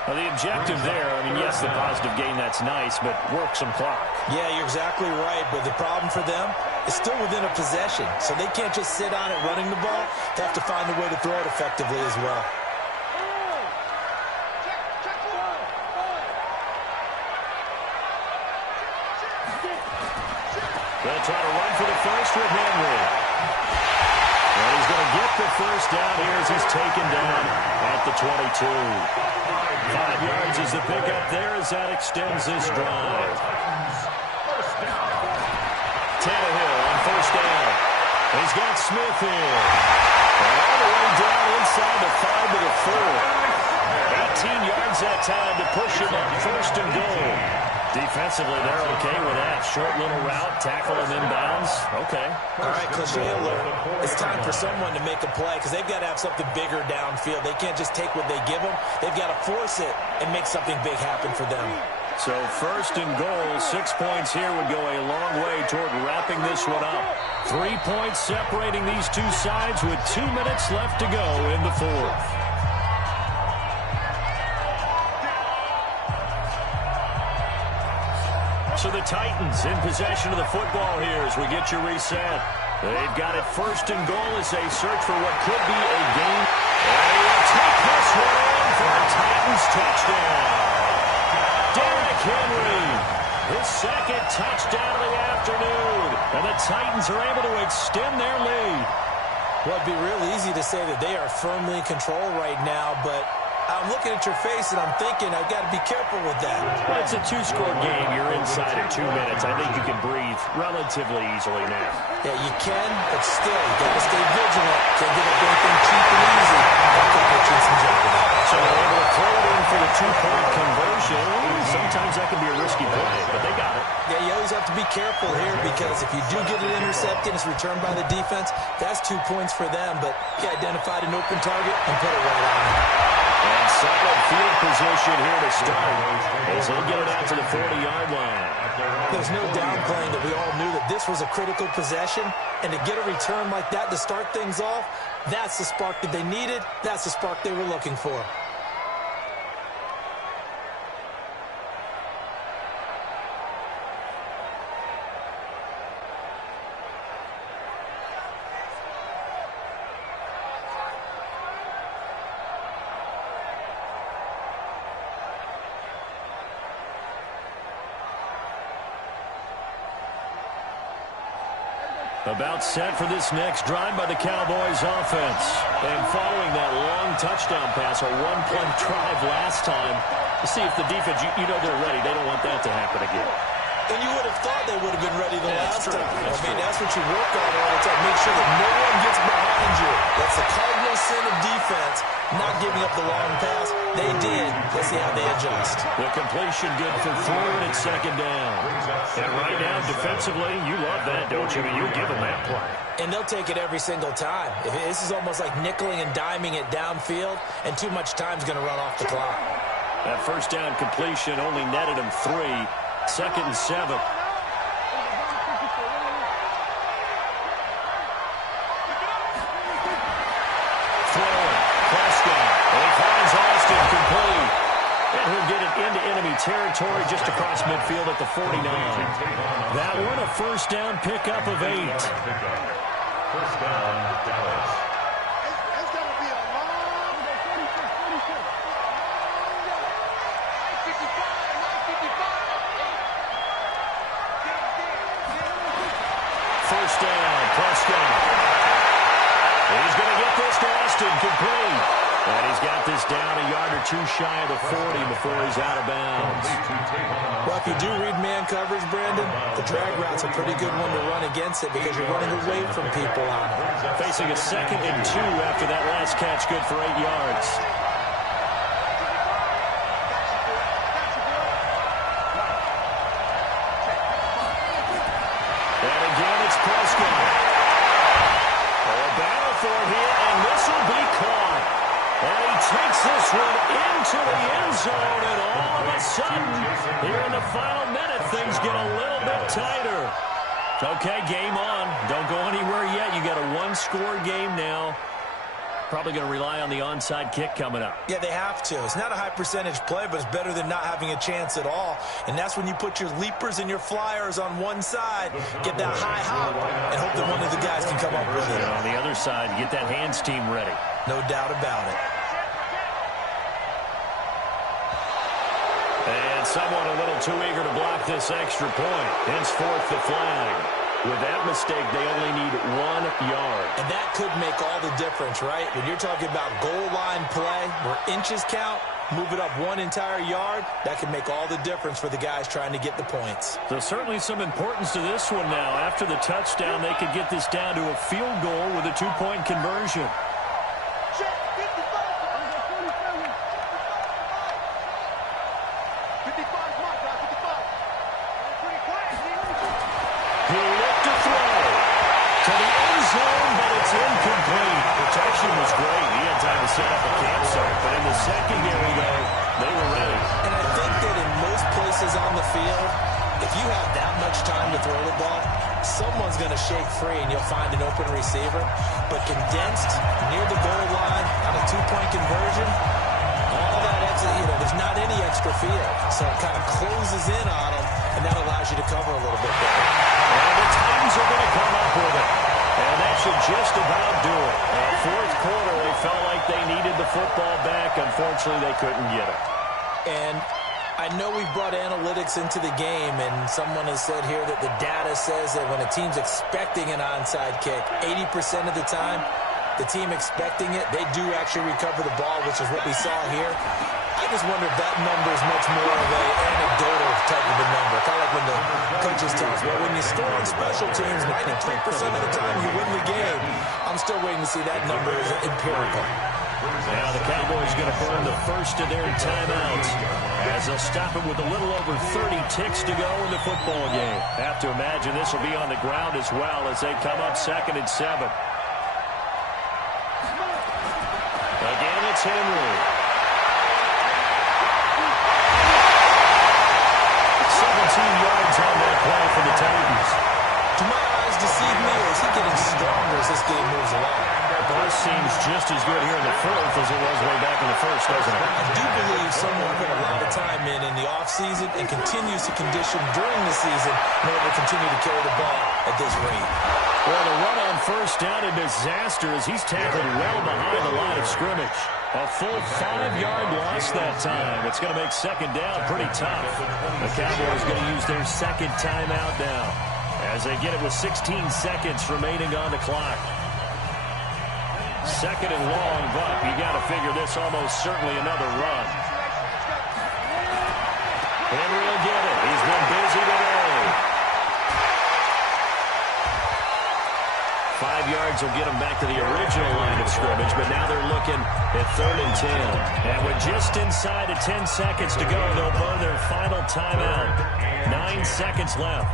Now, the objective there, I mean, yes, the positive gain, that's nice, but work some clock. Yeah, you're exactly right, but the problem for them is still within a possession, so they can't just sit on it running the ball. They have to find a way to throw it effectively as well. They'll try to run for the first with Henry. And he's going to get the first down here as he's taken down at the 22. 5 yards is the pickup there as that extends this drive. Tannehill on first down. He's got Smith here. And all the way down inside the 5 to the 4. 18 yards that time to push him up 1st and goal. Defensively, they're okay with that. Short little route, tackle him inbounds. Okay. All right, cliche alert. It's time for someone to make a play because they've got to have something bigger downfield. They can't just take what they give them. They've got to force it and make something big happen for them. So 1st and goal, 6 points here would go a long way toward wrapping this one up. 3 points separating these two sides with 2 minutes left to go in the 4th. So the Titans in possession of the football here as we get you reset. They've got it 1st and goal as they search for what could be a game. They will take this one in for a Titans touchdown. Derrick Henry, his 2nd touchdown of the afternoon. And the Titans are able to extend their lead. Well, it'd be real easy to say that they are firmly in control right now, but I'm looking at your face and I'm thinking I've got to be careful with that. Well, it's a 2-score game. You're inside in 2 minutes. I think you can breathe relatively easily now. Yeah, you can, but still, you got to stay vigilant. Can't give up anything cheap and easy. That could put you in some jeopardy. So they're able to throw it in for the 2-point conversion. Sometimes that can be a risky play, but they got it. Yeah, you always have to be careful here because if you do get it intercepted, it's returned by the defense, that's 2 points for them, but you identified an open target and put it right on. And solid field position here to start as they get it out to the 40-yard line. There's no downplaying that we all knew that this was a critical possession, and to get a return like that to start things off, that's the spark that they needed. That's the spark they were looking for. About set for this next drive by the Cowboys offense. And following that long touchdown pass, a one-play drive last time, to see if the defense, you know they're ready. They don't want that to happen again. And you would have thought they would have been ready the last time. That's what you work on all the time. Make sure that no one gets behind you. That's the cardinal sin of defense, not giving up the long pass. They did. Let's see how they adjust. The completion good for 4, and it's 2nd down. And right now, defensively, you love that, don't you? I mean, you'll give them that play. And they'll take it every single time. This is almost like nickeling and diming it downfield, and too much time's going to run off the clock. That 1st down completion only netted him 3. 2nd and 7. Throwing. Prescott. And he finds Austin complete. And he'll get it into enemy territory just across midfield at the 49. That one a 1st down pickup of 8. 1st down, Dallas. It's going to be a long 1st down, Prescott. He's going to get this to Austin complete. And he's got this down a yard or 2 shy of the 40 before he's out of bounds. Well, if you do read man coverage, Brandon, the drag route's a pretty good one to run against it because you're running away from people on it. Facing a 2nd and 2 after that last catch, good for 8 yards. And again, it's Prescott. A battle for it here, and this will be caught. And he takes this one into the end zone, and all of a sudden, here in the final minute, things get a little bit tighter. Okay, game on. Don't go anywhere yet. You got a 1-score game now. Probably going to rely on the onside kick coming up. Yeah, they have to. It's not a high-percentage play, but it's better than not having a chance at all. And that's when you put your leapers and your flyers on one side, get that high hop, and hope that one of the guys can come up with it. And on the other side, get that hands team ready. No doubt about it. And someone a little too eager to block this extra point. Henceforth, the flag. With that mistake, they only need 1 yard. And that could make all the difference, right? When you're talking about goal line play, where inches count, move it up 1 entire yard, that could make all the difference for the guys trying to get the points. So certainly some importance to this one now. After the touchdown, they could get this down to a field goal with a 2-point conversion. the secondary, though, they were ready. And I think that in most places on the field, if you have that much time to throw the ball, someone's going to shake free and you'll find an open receiver. But condensed, near the goal line, on a two-point conversion, all that extra, there's not any extra field. So it kind of closes in on them, and that allows you to cover a little bit better. And the Titans are going to come up with it. And that should just about do it. Fourth quarter, they felt like they needed the football back. Unfortunately, they couldn't get it. And I know we brought analytics into the game, and someone has said here that the data says that when a team's expecting an onside kick, 80% of the time, the team expecting it, they do actually recover the ball, which is what we saw here. I just wonder if that number is much more of an anecdotal type of a number. Kind of like when the coaches tell us, well, when you score on special teams, 93% of the time you win the game. I'm still waiting to see that number is empirical. Now the Cowboys going to burn the first of their timeouts as they'll stop it with a little over 30 ticks to go in the football game. Have to imagine this will be on the ground as well as they come up 2nd and 7. Again, it's Henry. 17 yards on that play for the Titans. Do my eyes deceive me, or is he getting stronger as this game moves along? Both seems just as good here in the fourth as it was way back in the first, doesn't it? I do believe someone put a lot of time in the offseason and continues to condition during the season in order to continue to carry the ball at this rate. Well, the run on first down, a disaster as he's tackled well behind the line of scrimmage. A full 5-yard loss that time. It's going to make second down pretty tough. The Cowboys going to use their second timeout now as they get it with 16 seconds remaining on the clock. Second and long, but you got to figure this almost certainly another run. Henry will get it. He's been busy today. 5 yards will get them back to the original line of scrimmage, but now they're looking at 3rd and 10. And with just inside of 10 seconds to go, they'll burn their final timeout. 9 seconds left.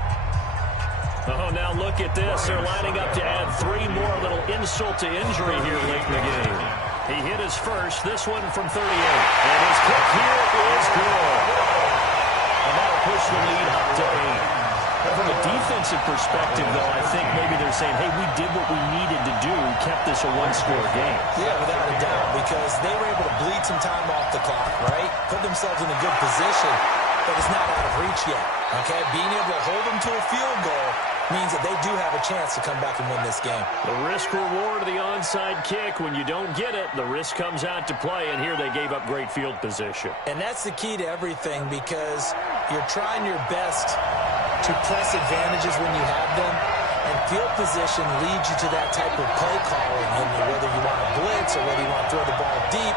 Oh, now look at this. They're lining up to add 3 more, little insult to injury here late in the game. He hit his first, this one from 38. And his kick here is good. And that'll push the lead up to 8. From a defensive perspective, though, I think maybe they're saying, hey, we did what we needed to do, kept this a one-score game. Yeah, without a doubt, because they were able to bleed some time off the clock, right? Put themselves in a good position, but it's not out of reach yet, okay? Being able to hold them to a field goal means that they do have a chance to come back and win this game. The risk-reward of the onside kick, when you don't get it, the risk comes out to play, and here they gave up great field position. And that's the key to everything, because you're trying your best to press advantages when you have them, and field position leads you to that type of play calling, and whether you want to blitz or whether you want to throw the ball deep,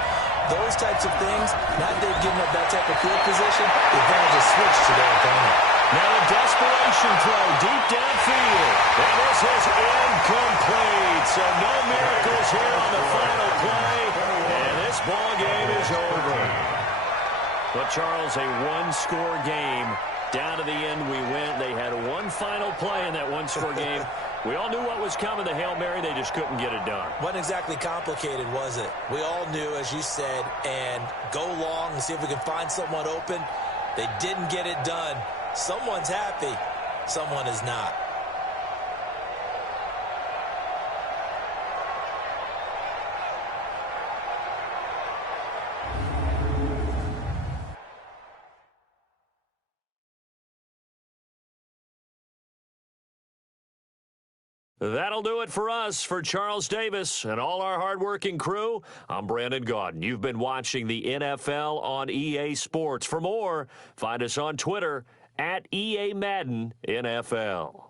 those types of things, now that they've given up that type of field position, the advantage is switched to their opponent. Now a desperation throw deep downfield. And this is incomplete. So no miracles here on the final play. And this ball game is over. But Charles, a one-score game. Down to the end we went. They had one final play in that one-score game. We all knew what was coming, the Hail Mary. They just couldn't get it done. Wasn't exactly complicated, was it? We all knew, as you said, and go long and see if we can find someone open. They didn't get it done. Someone's happy. Someone is not. That'll do it for us. For Charles Davis and all our hardworking crew, I'm Brandon Gaudin. You've been watching the NFL on EA Sports. For more, find us on Twitter at EA Madden NFL.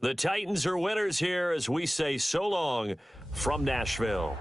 The Titans are winners here as we say so long from Nashville.